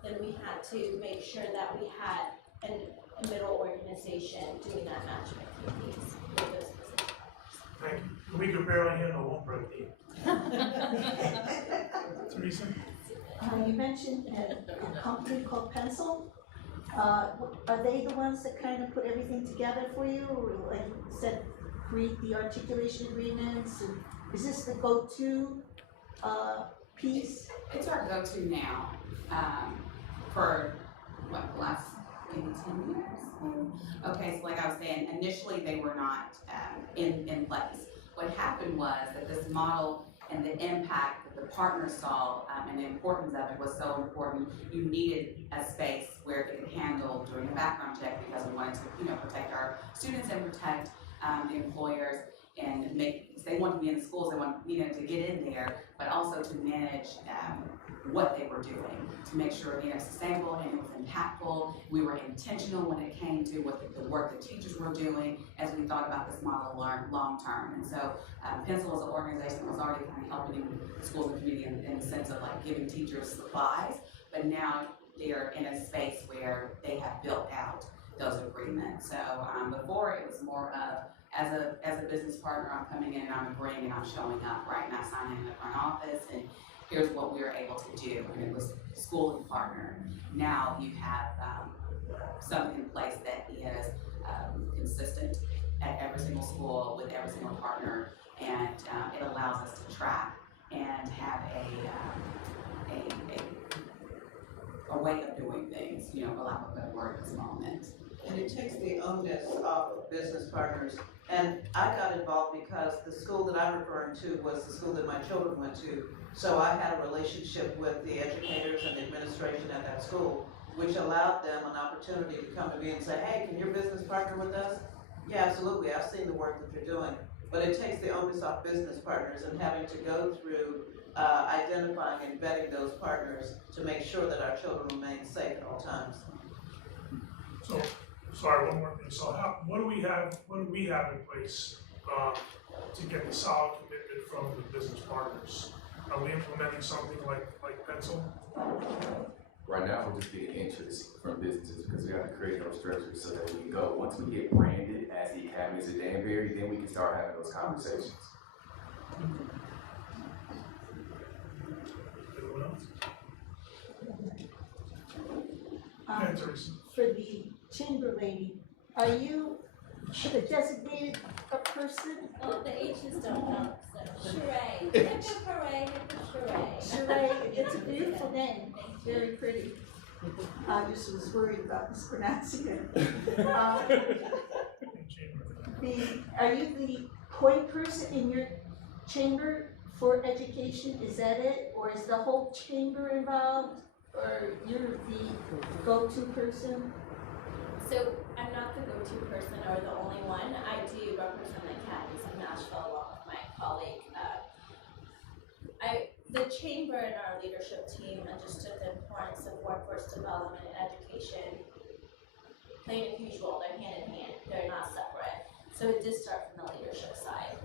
then we had to make sure that we had a middle organization doing that matchmaking piece with those business partners. Thank you. We could barely handle one birthday. Teresa? You mentioned a company called Pencil. Are they the ones that kind of put everything together for you, or like you said, create the articulation agreements? And is this the go-to piece? It's our go-to now for the last maybe 10 years. Okay, so like I was saying, initially they were not in place. What happened was that this model, and the impact that the partners saw and the importance of it was so important. You needed a space where it could handle during the background check because we wanted to, protect our students and protect the employers and they wanted to be in the schools, they wanted to get in there, but also to manage what they were doing, to make sure it was sustainable and it was impactful. We were intentional when it came to what the work the teachers were doing as we thought about this model long term. And so Pencil was an organization that was already kind of helping schools and community in the sense of like giving teachers supplies, but now they're in a space where they have built out those agreements. So before it was more of, as a business partner, I'm coming in and I'm agreeing and I'm showing up, right? And I sign in the front office and here's what we were able to do. And it was school and partner. Now you have something in place that is consistent at every single school with every single partner, and it allows us to track and have a way of doing things, for lack of a better word at this moment. And it takes the onus off of business partners. And I got involved because the school that I'm referring to was the school that my children went to. So I had a relationship with the educators and the administration at that school, which allowed them an opportunity to come to me and say, hey, can your business partner with us? Yeah, absolutely, I've seen the work that you're doing. But it takes the onus off business partners and having to go through identifying and vetting those partners to make sure that our children remain safe at all times. So, sorry, one more thing. So what do we have in place to get the solid commitment from the business partners? Are we implementing something like Pencil? Right now, we're just getting interest from businesses because we have to create those structures so that we can go. Once we get branded as the Academies of Danbury, then we can start having those conversations. Anyone else? Yeah, Teresa. For the chamber lady, are you the designated person? Oh, the H's don't count, so Sheree. Hip hip hooray, hip hip hooray. Sheree, it's a beautiful name, very pretty. I just was worried about mispronouncing it. Are you the point person in your chamber for education? Is that it? Or is the whole chamber involved? Or you're the go-to person? So I'm not the go-to person or the only one. I do represent the Academies of Nashville along with my colleague. The chamber and our leadership team understood the importance of workforce development and education. Plain and usual, they're hand in hand. They're not separate. So it did start from the leadership side.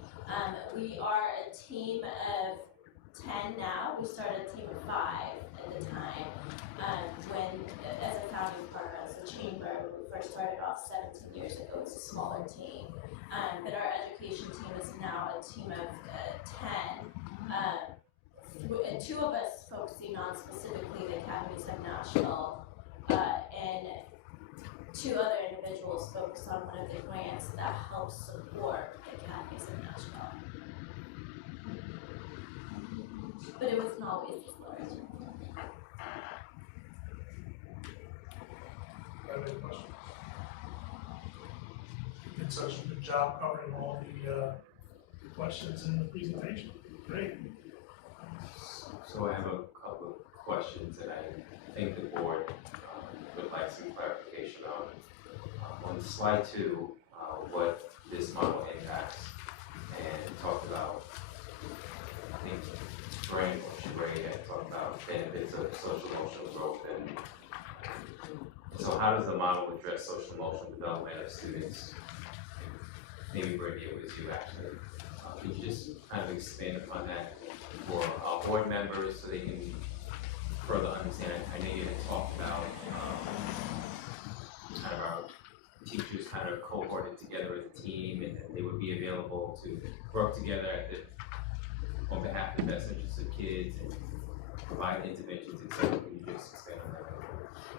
We are a team of 10 now. We started a team of 5 at the time. When, as a founding partner, as a chamber, when we first started off 17 years ago, it was a smaller team. But our education team is now a team of 10. And 2 of us focusing on specifically the Academies of Nashville, and 2 other individuals focus on one of the grants that helps support the Academies of Nashville. But it wasn't always this large. Any questions? You did such a good job covering all the questions in the presentation. Great. So I have a couple of questions that I think the board would like some clarification on. On slide 2, what this model impacts, and talked about, I think, Frank or Sheree had talked about benefits of social emotional growth. And so how does the model address social emotional development of students? Maybe Brittany, it was you actually. Could you just kind of expand upon that for our board members so they can further understand? I know you had talked about kind of our teachers kind of cohorted together as a team, and that they would be available to work together on behalf of the best interests of kids and provide interventions, etc. Can you just expand on that?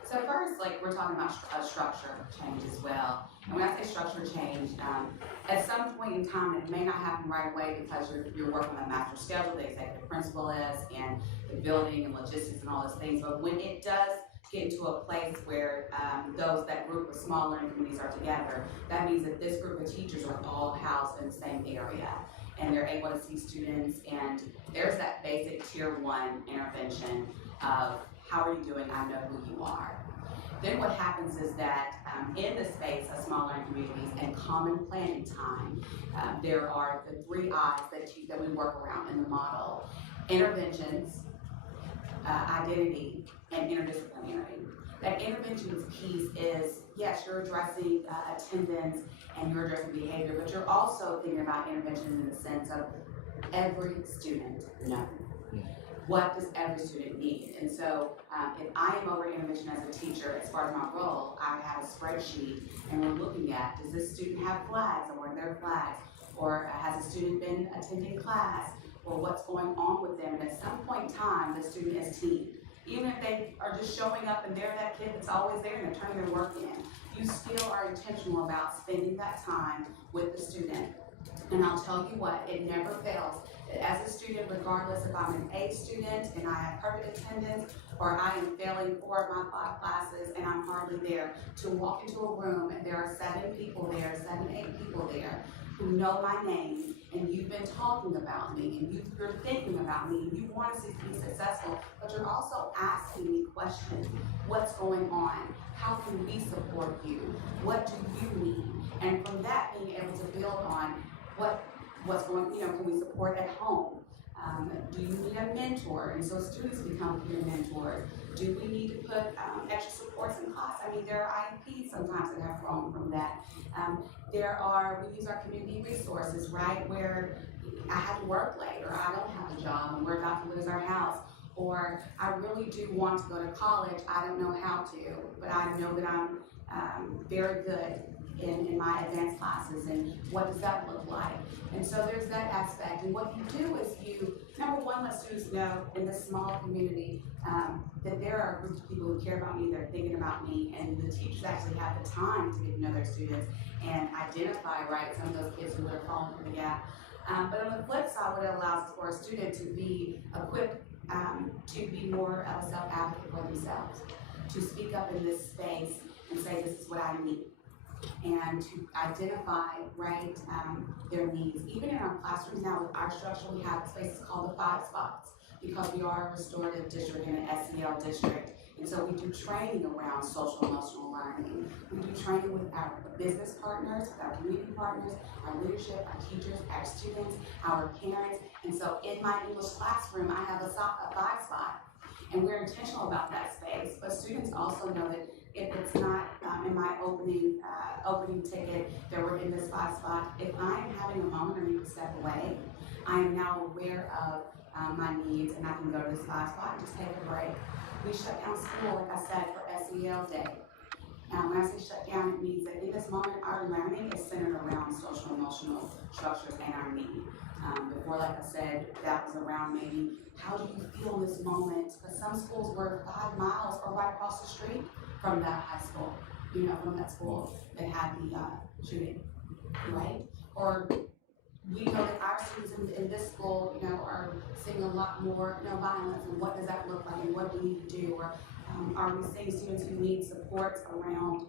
So first, we're talking about a structure change as well. And when I say structure change, at some point in time, it may not happen right away because you're working on a master schedule, the executive principal is, and the building and logistics and all those things. But when it does get into a place where that group of small learning communities are together, that means that this group of teachers are all housed in the same area. and they're able to see students, and there's that basic tier 1 intervention of how are you doing, I know who you are. Then what happens is that in the space of small learning communities and common planning time, there are the 3 I's that we work around in the model: interventions, identity, and interdisciplinary. That interventions piece is, yes, you're addressing attendance and you're addressing behavior, but you're also thinking about interventions in the sense of every student knows. What does every student need? And so if I am over intervention as a teacher, as far as my role, I have a spreadsheet and we're looking at, does this student have flags, or what are their flags? Or has a student been attending class? Or what's going on with them? And at some point in time, the student is teamed. Even if they are just showing up and they're that kid that's always there and they're turning their work in, you still are intentional about spending that time with the student. And I'll tell you what, it never fails. As a student, regardless if I'm an A student and I have perfect attendance, or I am failing 4 of my 5 classes and I'm hardly there, to walk into a room and there are 7 people there, 7, 8 people there who know my name, and you've been talking about me, and you're thinking about me, and you want to see me successful, but you're also asking me questions. What's going on? How can we support you? What do you need? And from that, being able to build on what's going, can we support at home? Do you need a mentor? And so students become peer mentors. Do we need to put extra supports in class? I mean, there are IEPs sometimes that have grown from that. We use our community resources, right, where I have to work late, or I don't have a job and we're about to lose our house, or I really do want to go to college, I don't know how to, but I know that I'm very good in my advanced classes, and what does that look like? And so there's that aspect, and what you do is you, number one, let students know in this small community that there are groups of people who care about me, they're thinking about me, and the teachers actually have the time to get to know their students and identify, right, some of those kids who would have fallen through the gap. But on the flip side, what it allows is for a student to be equipped to be more of a self-advocate for themselves, to speak up in this space and say, this is what I need, and to identify, right, their needs. Even in our classrooms now with our structure, we have spaces called the 5 spots, because we are a restorative district and an SEL district. And so we do training around social emotional learning. We do training with our business partners, with our community partners, our leadership, our teachers, our students, our parents. And so in my English classroom, I have a 5 spot. And we're intentional about that space. But students also know that if it's not in my opening ticket that we're in this 5 spot, if I'm having a moment or need to step away, I am now aware of my needs, and I can go to this 5 spot and just take a break. We shut down school, like I said, for SEL Day. When I say shut down, it means that in this moment, our learning is centered around social emotional structures and our need. Before, like I said, that was around maybe how do you feel in this moment? Because some schools were 5 miles or right across the street from that high school, from that school that had the shooting, right? Or we know that our students in this school, are seeing a lot more, violence, and what does that look like, and what do we need to do? Or are we seeing students who need supports around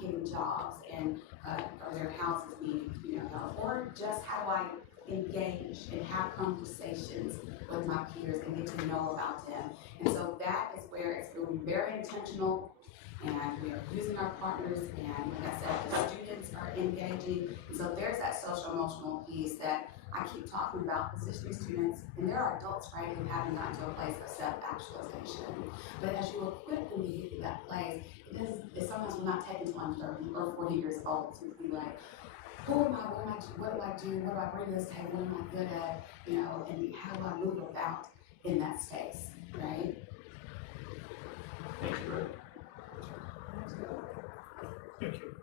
getting jobs, and are their houses being, helped? Or just how do I engage and have conversations with my peers and get to know about them? And so that is where it's being very intentional, and we are using our partners, and like I said, the students are engaging. And so there's that social emotional piece that I keep talking about, positioning students, and there are adults, right, who haven't gotten to a place of self-actualization. But as you equip them to get to that place, it's sometimes we're not taking until I'm 30 or 40 years old to be like, who am I, what do I do, what do I bring to this table, what am I good at, and how do I move about in that space, right? Thank you, Ray. Thank you.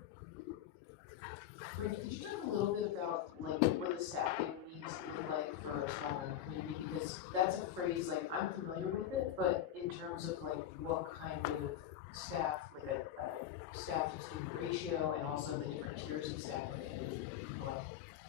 Rick, could you talk a little bit about what the staffing needs look like for a small community? Because that's a phrase, I'm familiar with it, but in terms of what kind of staff, a staff to student ratio, and also the different tiers of staff.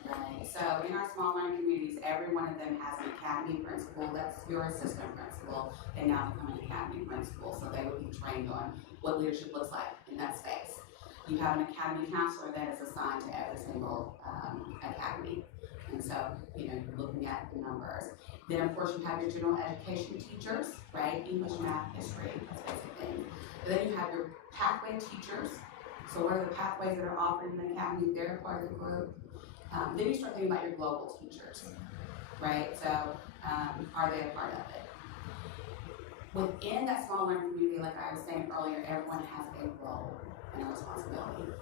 Right. So in our small learning communities, every one of them has an academy principal. That's your assistant principal. They now become an academy principal, so they would be trained on what leadership looks like in that space. You have an academy counselor that is assigned to every single academy. And so, you know, you're looking at the numbers. Then of course you have your general education teachers, right? English, math, history, those basic things. But then you have your pathway teachers. So what are the pathways that are offered in the academy? They're part of the group. Then you start thinking about your global teachers, right? So are they a part of it? Within that small learning community, like I was saying earlier, everyone has a role and a responsibility.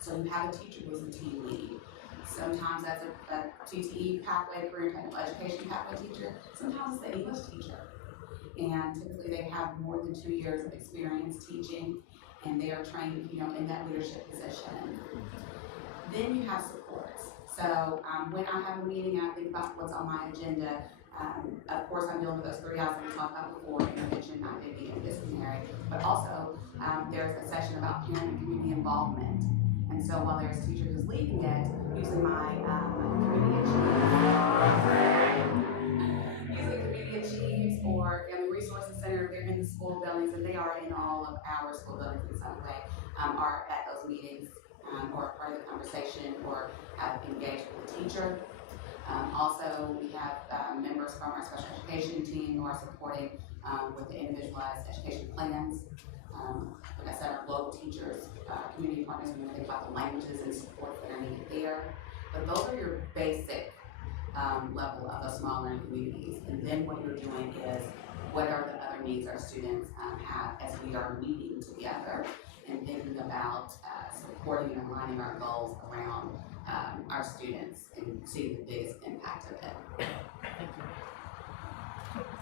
So you have a teacher who's a team lead. Sometimes that's a TTE pathway, career and technical education pathway teacher. Sometimes it's the English teacher. And typically they have more than 2 years of experience teaching, and they are trained, you know, in that leadership position. Then you have supports. So when I have a meeting and I think about what's on my agenda, of course I'm dealing with those 3 items we talked about before: intervention, identity, and disciplinary. But also there's a section about parent and community involvement. And so while there's a teacher who's leading it, usually my community chiefs or family resources center, if they're in the school buildings, and they are in all of our school buildings in some way, are at those meetings or part of the conversation or have engaged with the teacher. Also, we have members from our special education team who are supporting with the individualized education plans. Like I said, our global teachers, community partners, when we think about the languages and supports that are needed there. But those are your basic level of those small learning communities. And then what you're doing is, what are the other needs our students have as we are meeting together and thinking about supporting and aligning our goals around our students and seeing the biggest impact of it.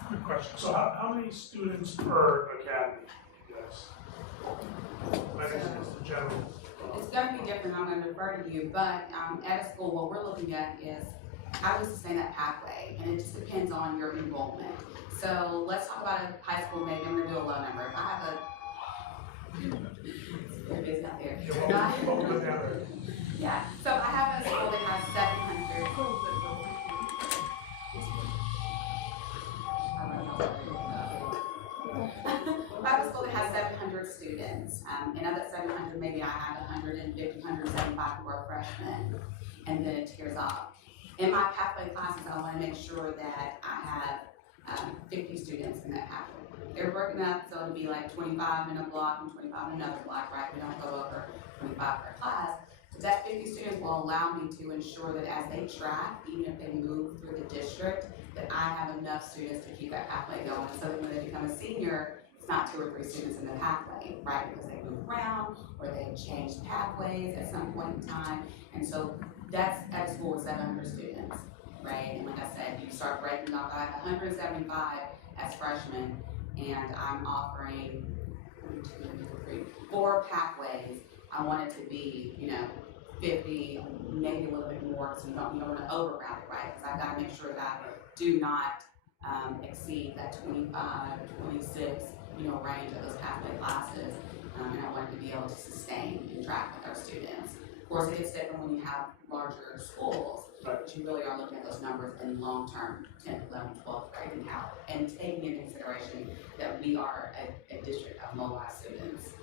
Good question. So how many students per academy, yes? Like is the general? It's going to be different. I'm going to defer to you, but at a school, what we're looking at is how do we sustain that pathway, and it just depends on your enrollment. So let's talk about a high school. Maybe I'm going to do a low number. If I have a, it's not there. What was down there? Yeah. So I have a school that has 700. I have a school that has 700 students, and of that 700, maybe I have 150, 175 who are freshmen, and then it tears off. In my pathway classes, I want to make sure that I have 50 students in that pathway. They're broken up, so it'll be like 25 in a block and 25 in another block, right? We don't go over 25 per class. But that 50 students will allow me to ensure that as they track, even if they move through the district, that I have enough students to keep that pathway going, so that when they become a senior, it's not 2 or 3 students in the pathway, right? Because they move around or they change pathways at some point in time. And so that's at a school with 700 students, right? And like I said, you start breaking off. I have 175 as freshmen, and I'm offering 1, 2, 3, 4 pathways. I want it to be, you know, 50, maybe a little bit more, so you don't want to overcrowd it, right? Because I've got to make sure that I do not exceed that 25, 26, you know, range of those pathway classes, and I want to be able to sustain and track with our students. Of course, it gets different when you have larger schools, but you really are looking at those numbers in long-term, 10th, 11th, 12th grade and out, and taking into consideration that we are a district of mobilized students.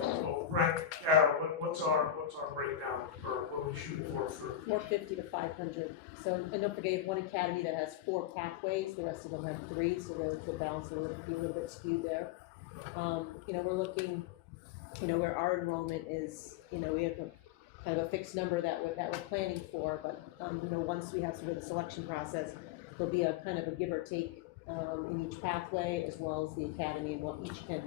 So, Brent, Carol, what's our breakdown for what we shoot for? 450 to 500. So, and don't forget, one academy that has 4 pathways, the rest of them have 3, so the balance will be a little bit skewed there. You know, we're looking, you know, where our enrollment is, you know, we have kind of a fixed number that we're planning for, but you know, once we have sort of the selection process, there'll be a kind of a give or take in each pathway, as well as the academy and what each can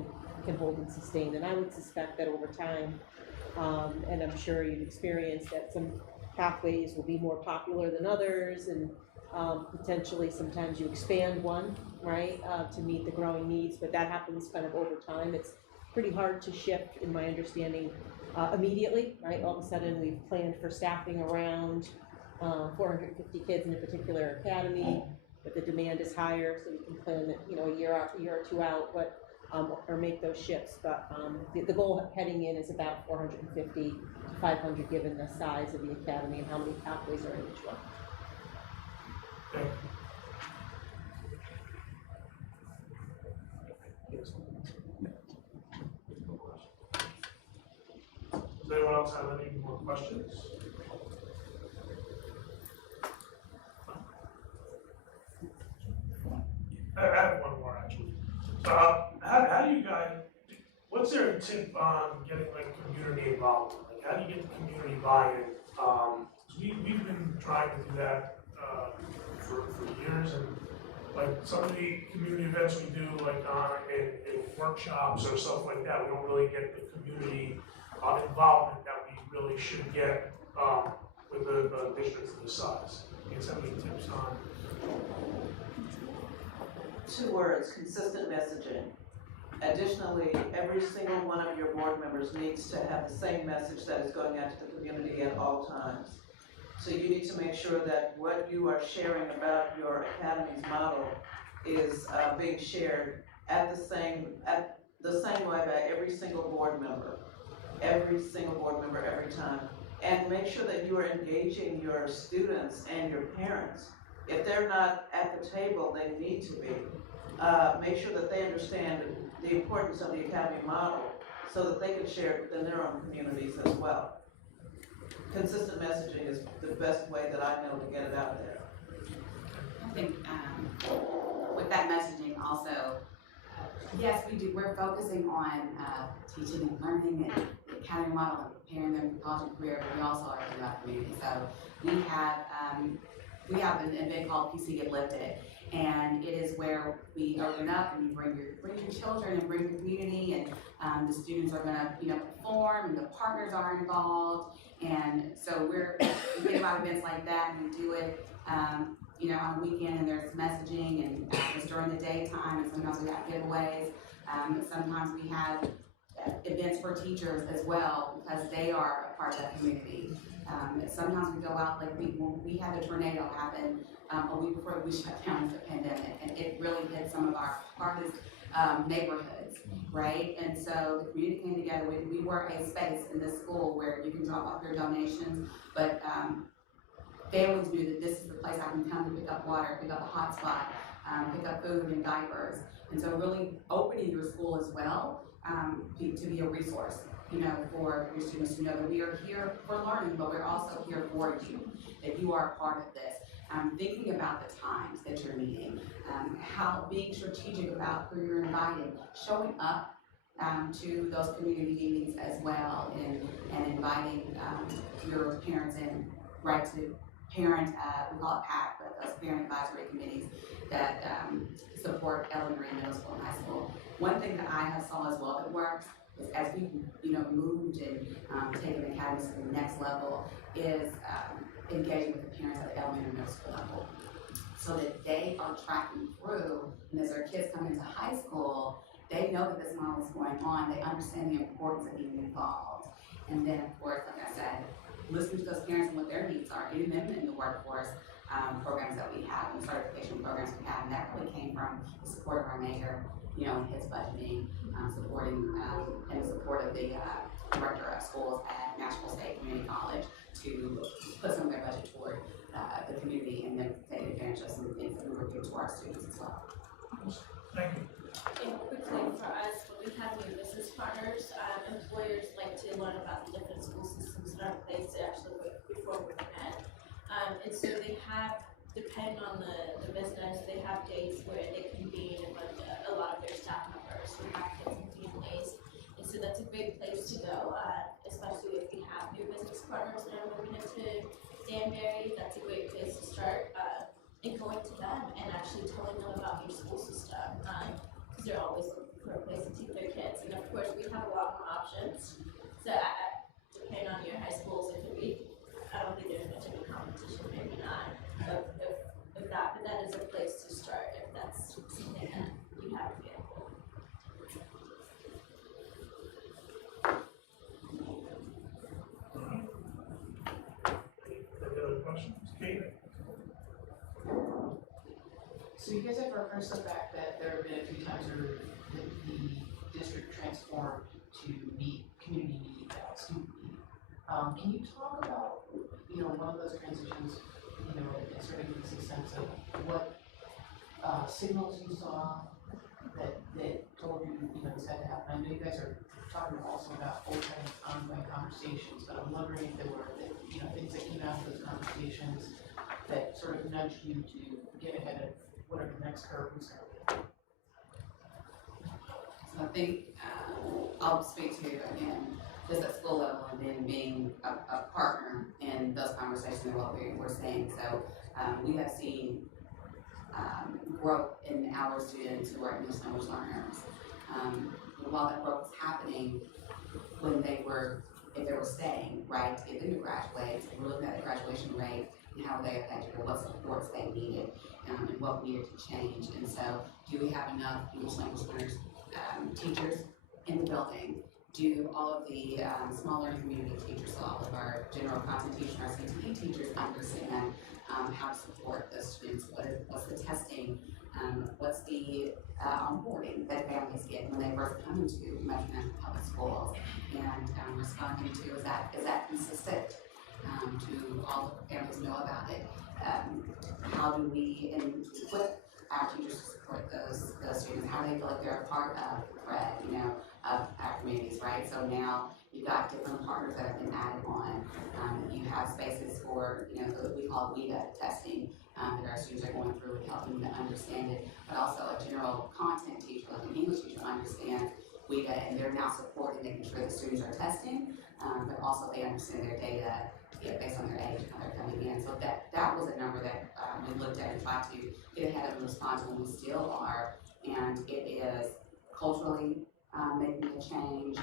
hold and sustain. And I would suspect that over time, and I'm sure you've experienced that some pathways will be more popular than others, and potentially sometimes you expand one, right, to meet the growing needs, but that happens kind of over time. It's pretty hard to shift, in my understanding, immediately, right? All of a sudden we've planned for staffing around 450 kids in a particular academy, but the demand is higher, so we can plan it, you know, a year or 2 out, but or make those shifts. But the goal heading in is about 450 to 500, given the size of the academy and how many pathways are in each one. Thank you. Does anyone else have any more questions? involvement? Like, how do you get the community buy-in? We've been trying to do that, for years, and like some of the community events we do, like in workshops or stuff like that, we don't really get the community involvement that we really should get with the districts of this size. Can you have any tips on? 2 words: consistent messaging. Additionally, every single one of your board members needs to have the same message that is going out to the community at all times. So you need to make sure that what you are sharing about your academy's model is being shared at the same way by every single board member. Every single board member, every time. And make sure that you are engaging your students and your parents. If they're not at the table, they need to be. Make sure that they understand the importance of the academy model so that they can share it within their own communities as well. Consistent messaging is the best way that I know to get it out there. I think with that messaging also, yes, we're focusing on teaching and learning and the academy model and preparing them for college and career, but we also are thinking about community. So we have an event called PC Get Lifted, and it is where we open up and you bring your children and bring your community, and the students are gonna perform, and the partners are involved, and so we get a lot of events like that, and we do it on the weekend, and there's messaging, and it's during the daytime, and sometimes we have giveaways. Sometimes we have events for teachers as well, because they are a part of that community. Sometimes we go out, like we had a tornado happen a week before we shut down the pandemic, and it really hit some of our hardest neighborhoods, right? And so the community came together. We were a space in this school where you can drop off your donations, but families knew that this is the place I can come to pick up water, pick up a hot spot, pick up food and diapers. And so really opening your school as well to be a resource, for your students to know that we are here for learning, but we're also here for you, that you are a part of this. Thinking about the times that you're meeting, how being strategic about who you're inviting, showing up to those community meetings as well, and inviting your parents in, right, to parent, we call it PAC, but those parent advisory committees that support elementary, middle school, and high school. One thing that I have saw as well that works is as we moved and taken the academy to the next level is engaging with the parents at the elementary and middle school level, so that they are tracking through, and as their kids come into high school, they know that this model is going on, they understand the importance of being involved. And then of course, like I said, listening to those parents and what their needs are, getting them in the workforce programs that we have, and the certification programs we have, and that really came from the support of our mayor, his budgeting, supporting, and the support of the director of schools at Nashville State Community College to put some of their budget toward the community, and then take advantage of some of the things that we were giving to our students as well. Thank you. And quickly for us, when we have new business partners, employers like to learn about the different school systems that are in place actually before we met. And so they have, depending on the business, they have days where they convene and like a lot of their staff members who have kids and families. And so that's a great place to go, especially if we have new business partners that are moving into Danbury. That's a great place to start, and going to them and actually telling them about your school system. Because they're always looking for a place to take their kids. And of course, we have a lot more options. So depending on your high schools, it could be, I don't think there's much of a competition, maybe not, of that, but that is a place to start if that's something that you have available. Any other questions? Kate? So you guys have referenced the fact that there have been a few times where the district transformed to meet community need without student need. Can you talk about, one of those transitions, and sort of give us a sense of what signals you saw that told you, this had to happen? I know you guys are talking also about open, ongoing conversations, but I'm wondering if there were, things that came out of those conversations that sort of nudged you to get ahead of whatever the next curve was going to be. So I think I'll speak to, again, just at school level, and then being a partner in those conversations and what we're seeing. So we have seen growth in our students who are English language learners. While that growth was happening, when they were, if they were staying, right, to get them to graduate, we're looking at the graduation rate and how they affected or what supports they needed, and what needed to change. And so, do we have enough English language learners, teachers in the building? Do all of the small learning community teachers, so all of our general content teachers, our CTE teachers understand how to support those students? What's the testing? What's the onboarding that families get when they first come into Metro Nashville Public Schools? And responding to, is that consistent? Do all the families know about it? How do we equip our teachers to support those students? How do they feel like they're a part of the thread, of our communities, right? So now you've got different partners that have been added on. You have spaces for, what we call WIDA testing, that our students are going through and helping them to understand it, but also a general content teacher, like an English teacher, understands WIDA, and they're now supporting, making sure the students are testing, but also they understand their data, based on their age and how they're coming in. So that was a number that we looked at and tried to get ahead of and respond to, and we still are. And it is culturally making a change.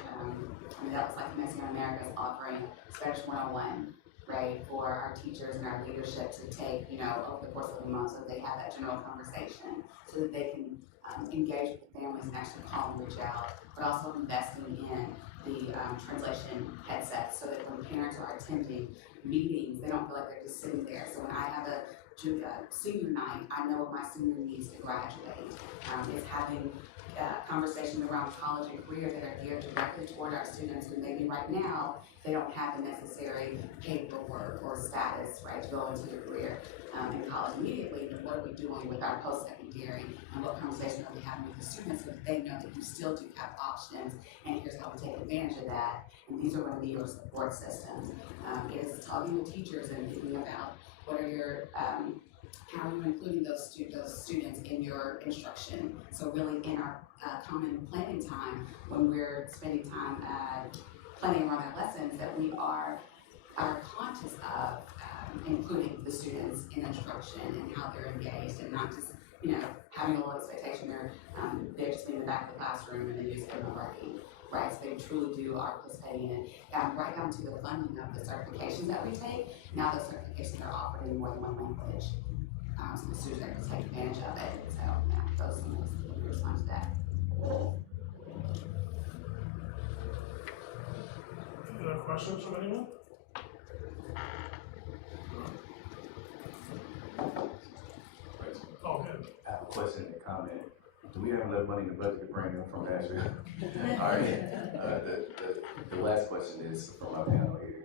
That was like Mexican America's offering Spanish 101, right, for our teachers and our leadership to take, over the course of the month, so that they have that general conversation, so that they can engage with the families and actually call and reach out, but also investing in the translation headsets, so that when parents are attending meetings, they don't feel like they're just sitting there. So when I have a senior night, I know what my senior needs to graduate. It's having conversations around college and career that are geared directly toward our students, who maybe right now they don't have the necessary paperwork or status, right, to go into a career in college immediately. But what are we doing with our post-secondary, and what conversations are we having with the students, so that they know that you still do have options, and here's how we take advantage of that, and these are going to be your support systems. It is talking with teachers and thinking about what are your how are you including those students in your instruction? So really in our common planning time, when we're spending time planning around our lessons, that we are conscious of including the students in instruction and how they're engaged, and not just having a low expectation or they're just in the back of the classroom and they just get working. Right, so they truly are participating in it. Right down to the funding of the certifications that we take. Now those certifications are offered in more than one language. So the students are able to take advantage of it. So those things, we respond to that. Any other questions from anyone? Oh, good. I have a question and comment. Do we have enough money in the budget to bring them from Nashville? All right. The last question is from our panel here.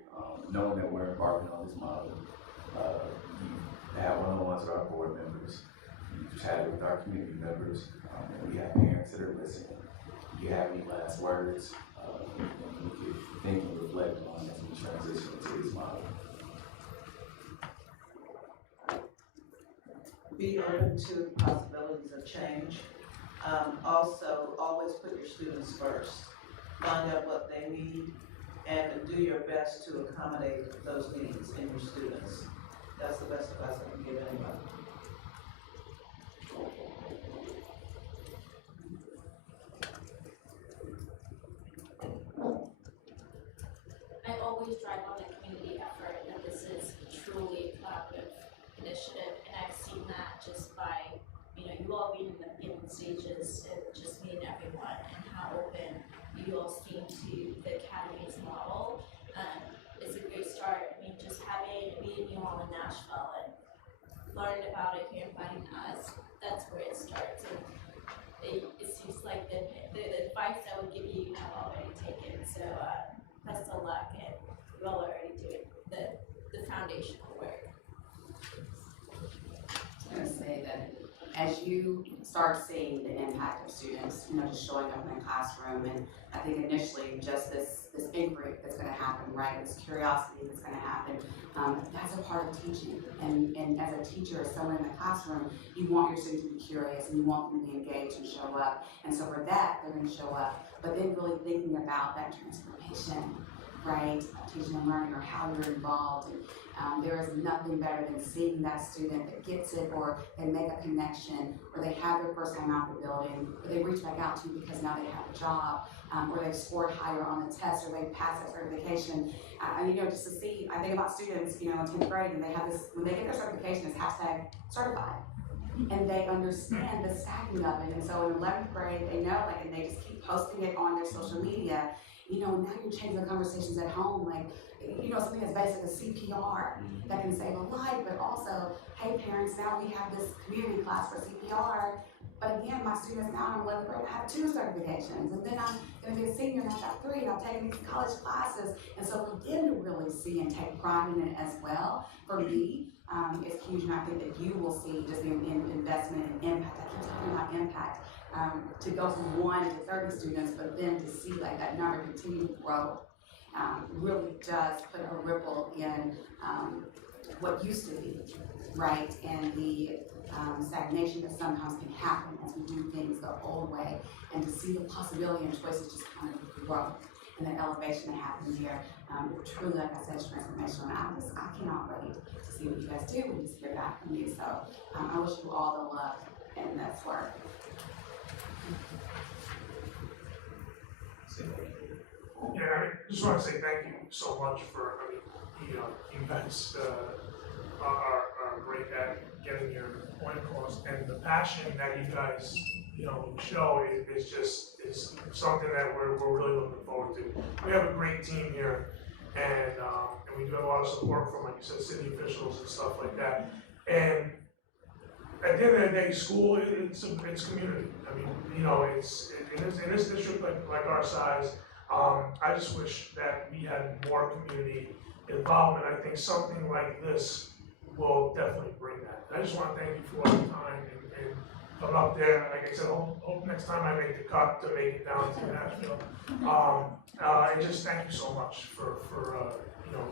Knowing that we're embarking on this model, you have one-on-ones with our board members, you chat with our community members, and we have parents that are listening. Do you have any last words we could think and reflect on as we transition into this model? Be open to possibilities of change. Also, always put your students first. Find out what they need and do your best to accommodate those needs in your students. That's the best advice I can give anyone. I always drive on the community effort, and this is truly a collaborative initiative, and I've seen that just by, you all being in the beginning stages and just meeting everyone, and how open you all seem to the Academy's model. It's a great start. Just meeting you all in Nashville and learning about it here and finding us, that's where it starts. And it seems like the advice I would give you have already taken, so best of luck, and you all are already doing the foundational work. I was going to say that as you start seeing the impact of students, just showing up in the classroom, and I think initially just this inquiry that's going to happen, right? This curiosity that's going to happen, that's a part of teaching. And as a teacher, as someone in the classroom, you want your students to be curious, and you want them to be engaged and show up. And so for that, they're going to show up. But then really thinking about that transformation, right? Teaching and learning, or how you're involved. And there is nothing better than seeing that student that gets it, or they make a connection, or they have their first time out the building, or they reach back out to you because now they have a job, or they've scored higher on the test, or they passed that certification. Just to see, I think about students, in 10th grade, and they have this, when they get their certification, it's hashtag certified. And they understand the stacking of it. And so in 11th grade, they know, and they just keep posting it on their social media. Now you're changing the conversations at home, something as basic as CPR that can save a life, but also, hey parents, now we have this community class for CPR. But again, my students now in 11th grade have 2 certifications, and then I'm going to be a senior and I've got 3, and I'm taking these college classes. And so for them to really see and take pride in it as well, for me, it's huge. And I think that you will see just the investment and impact. I keep talking about impact. To go from 1 to 30 students, but then to see that number continue to grow, really does put a ripple in what used to be, right? And the stagnation that sometimes can happen as we do things the old way, and to see the possibility and choices just kind of grow, and the elevation that happens here. Truly, like I said, it's transformational. And I cannot wait to see what you guys do and just hear back from you. So I wish you all the luck in this work. Yeah, I just want to say thank you so much for, you guys are great at getting your point across, and the passion that you guys, show is something that we're really looking forward to. We have a great team here, and we do have a lot of support from, like you said, city officials and stuff like that. And at the end of the day, school, it's community. In this district like our size, I just wish that we had more community involvement. I think something like this will definitely bring that. And I just want to thank you for all the time and coming up there. Like I said, hope next time I make the cut to make it down to Nashville. And just thank you so much for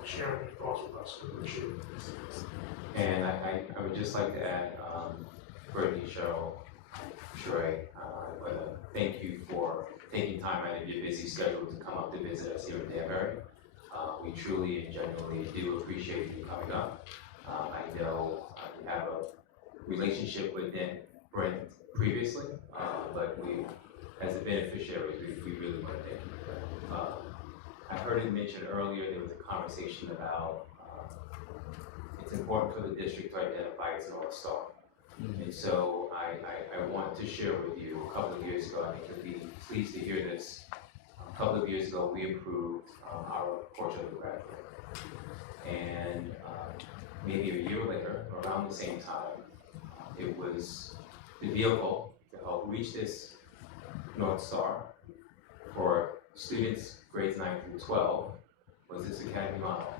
sharing your thoughts with us. We appreciate it. And I would just like to add, Brittany, Cheryl, Sheree, I want to thank you for taking time out of your busy schedule to come up to visit us here in Danbury. We truly and genuinely do appreciate you coming up. I know you have a relationship with Brent previously, but we, as a beneficiary, we really want to thank you. I heard it mentioned earlier, there was a conversation about it's important for the district to identify its North Star. And so I want to share with you, a couple of years ago, I think you'll be pleased to hear this. A couple of years ago, we approved our portrait of the graduate. And maybe a year later, around the same time, it was the vehicle to help reach this North Star for students grades 9 through 12 was this academy model.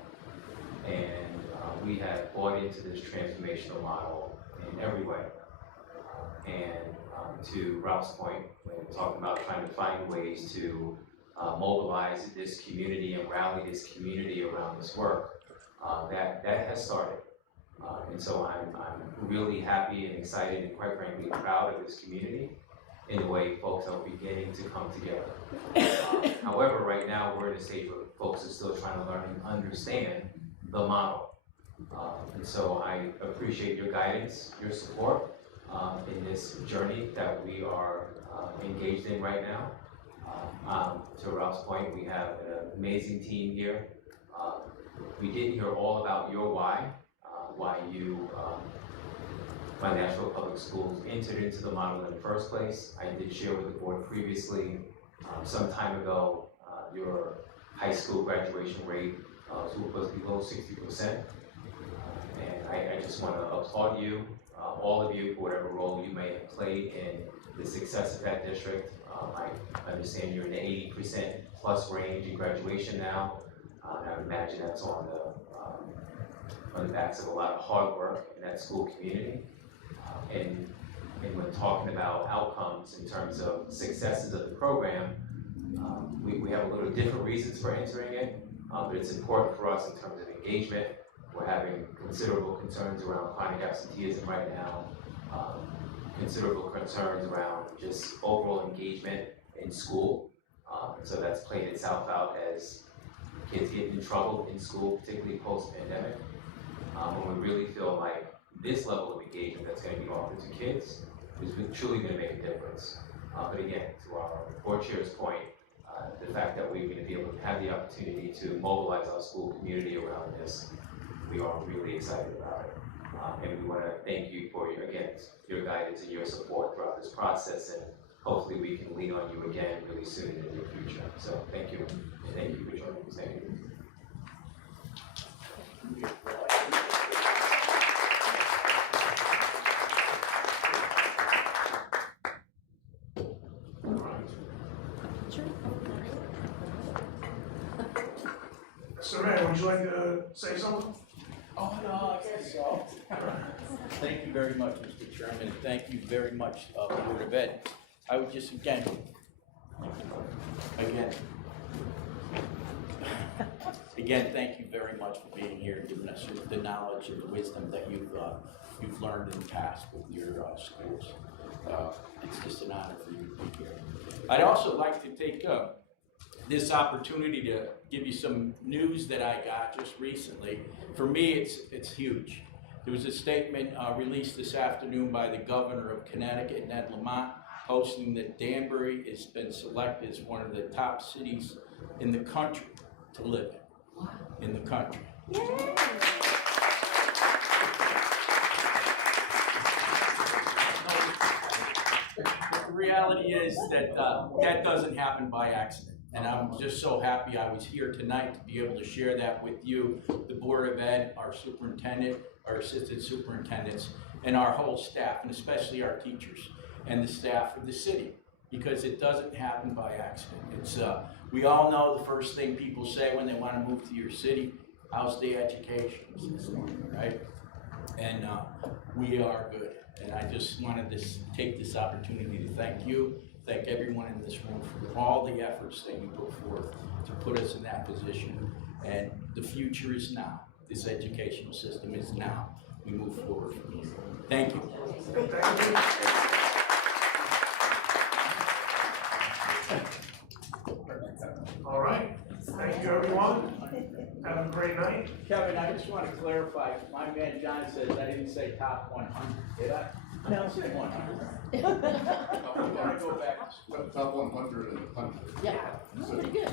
And we have bought into this transformational model in every way. And to Ralph's point, when we're talking about trying to find ways to mobilize this community and rally this community around this work, that has started. And so I'm really happy and excited and quite frankly proud of this community in the way folks are beginning to come together. However, right now we're in a stage where folks are still trying to learn and understand the model. And so I appreciate your guidance, your support in this journey that we are engaged in right now. To Ralph's point, we have an amazing team here. We didn't hear all about your why you, my Nashville Public Schools, entered into the model in the first place. I did share with the board previously, some time ago, your high school graduation rate was below 60%. And I just want to applaud you, all of you, for whatever role you may have played in the success of that district. I understand you're in the 80% plus range in graduation now. And I would imagine that's on the backs of a lot of hard work in that school community. And when talking about outcomes in terms of successes of the program, we have a little different reasons for entering it, but it's important for us in terms of engagement. We're having considerable concerns around chronic absenteeism right now, considerable concerns around just overall engagement in school. So that's played itself out as kids getting in trouble in school, particularly post-pandemic. When we really feel like this level of engagement that's going to be offered to kids is truly going to make a difference. But again, to our board chair's point, the fact that we're going to be able to have the opportunity to mobilize our school community around this, we are really excited about it. And we want to thank you for your guidance and your support throughout this process, and hopefully we can lean on you again really soon in the near future. So thank you, and thank you for joining us. Thank you. Mr. Mayor, would you like to say something? Oh, no, I guess so. Thank you very much, Mr. Chairman, and thank you very much, Board of Ed. I would just, again, thank you very much for being here and giving us the knowledge and the wisdom that you've learned in the past with your schools. It's just an honor for you to be here. I'd also like to take this opportunity to give you some news that I got just recently. For me, it's huge. There was a statement released this afternoon by the governor of Connecticut, Ned Lamont, posting that Danbury has been selected as one of the top cities in the country to live in the country. Yay! The reality is that that doesn't happen by accident. And I'm just so happy I was here tonight to be able to share that with you, the Board of Ed, our superintendent, our assistant superintendents, and our whole staff, and especially our teachers and the staff of the city, because it doesn't happen by accident. It's we all know the first thing people say when they want to move to your city, how's the education system, right? And we are good. And I just wanted to take this opportunity to thank you, thank everyone in this room for all the efforts that you put forth to put us in that position. And the future is now. This educational system is now. We move forward from here. Thank you. All right. Thank you, everyone. Have a great night. Kevin, I just want to clarify, my man John says I didn't say top 100, did I? No, I said 100. I'm gonna go back. Top 100 and 100. Yeah, pretty good.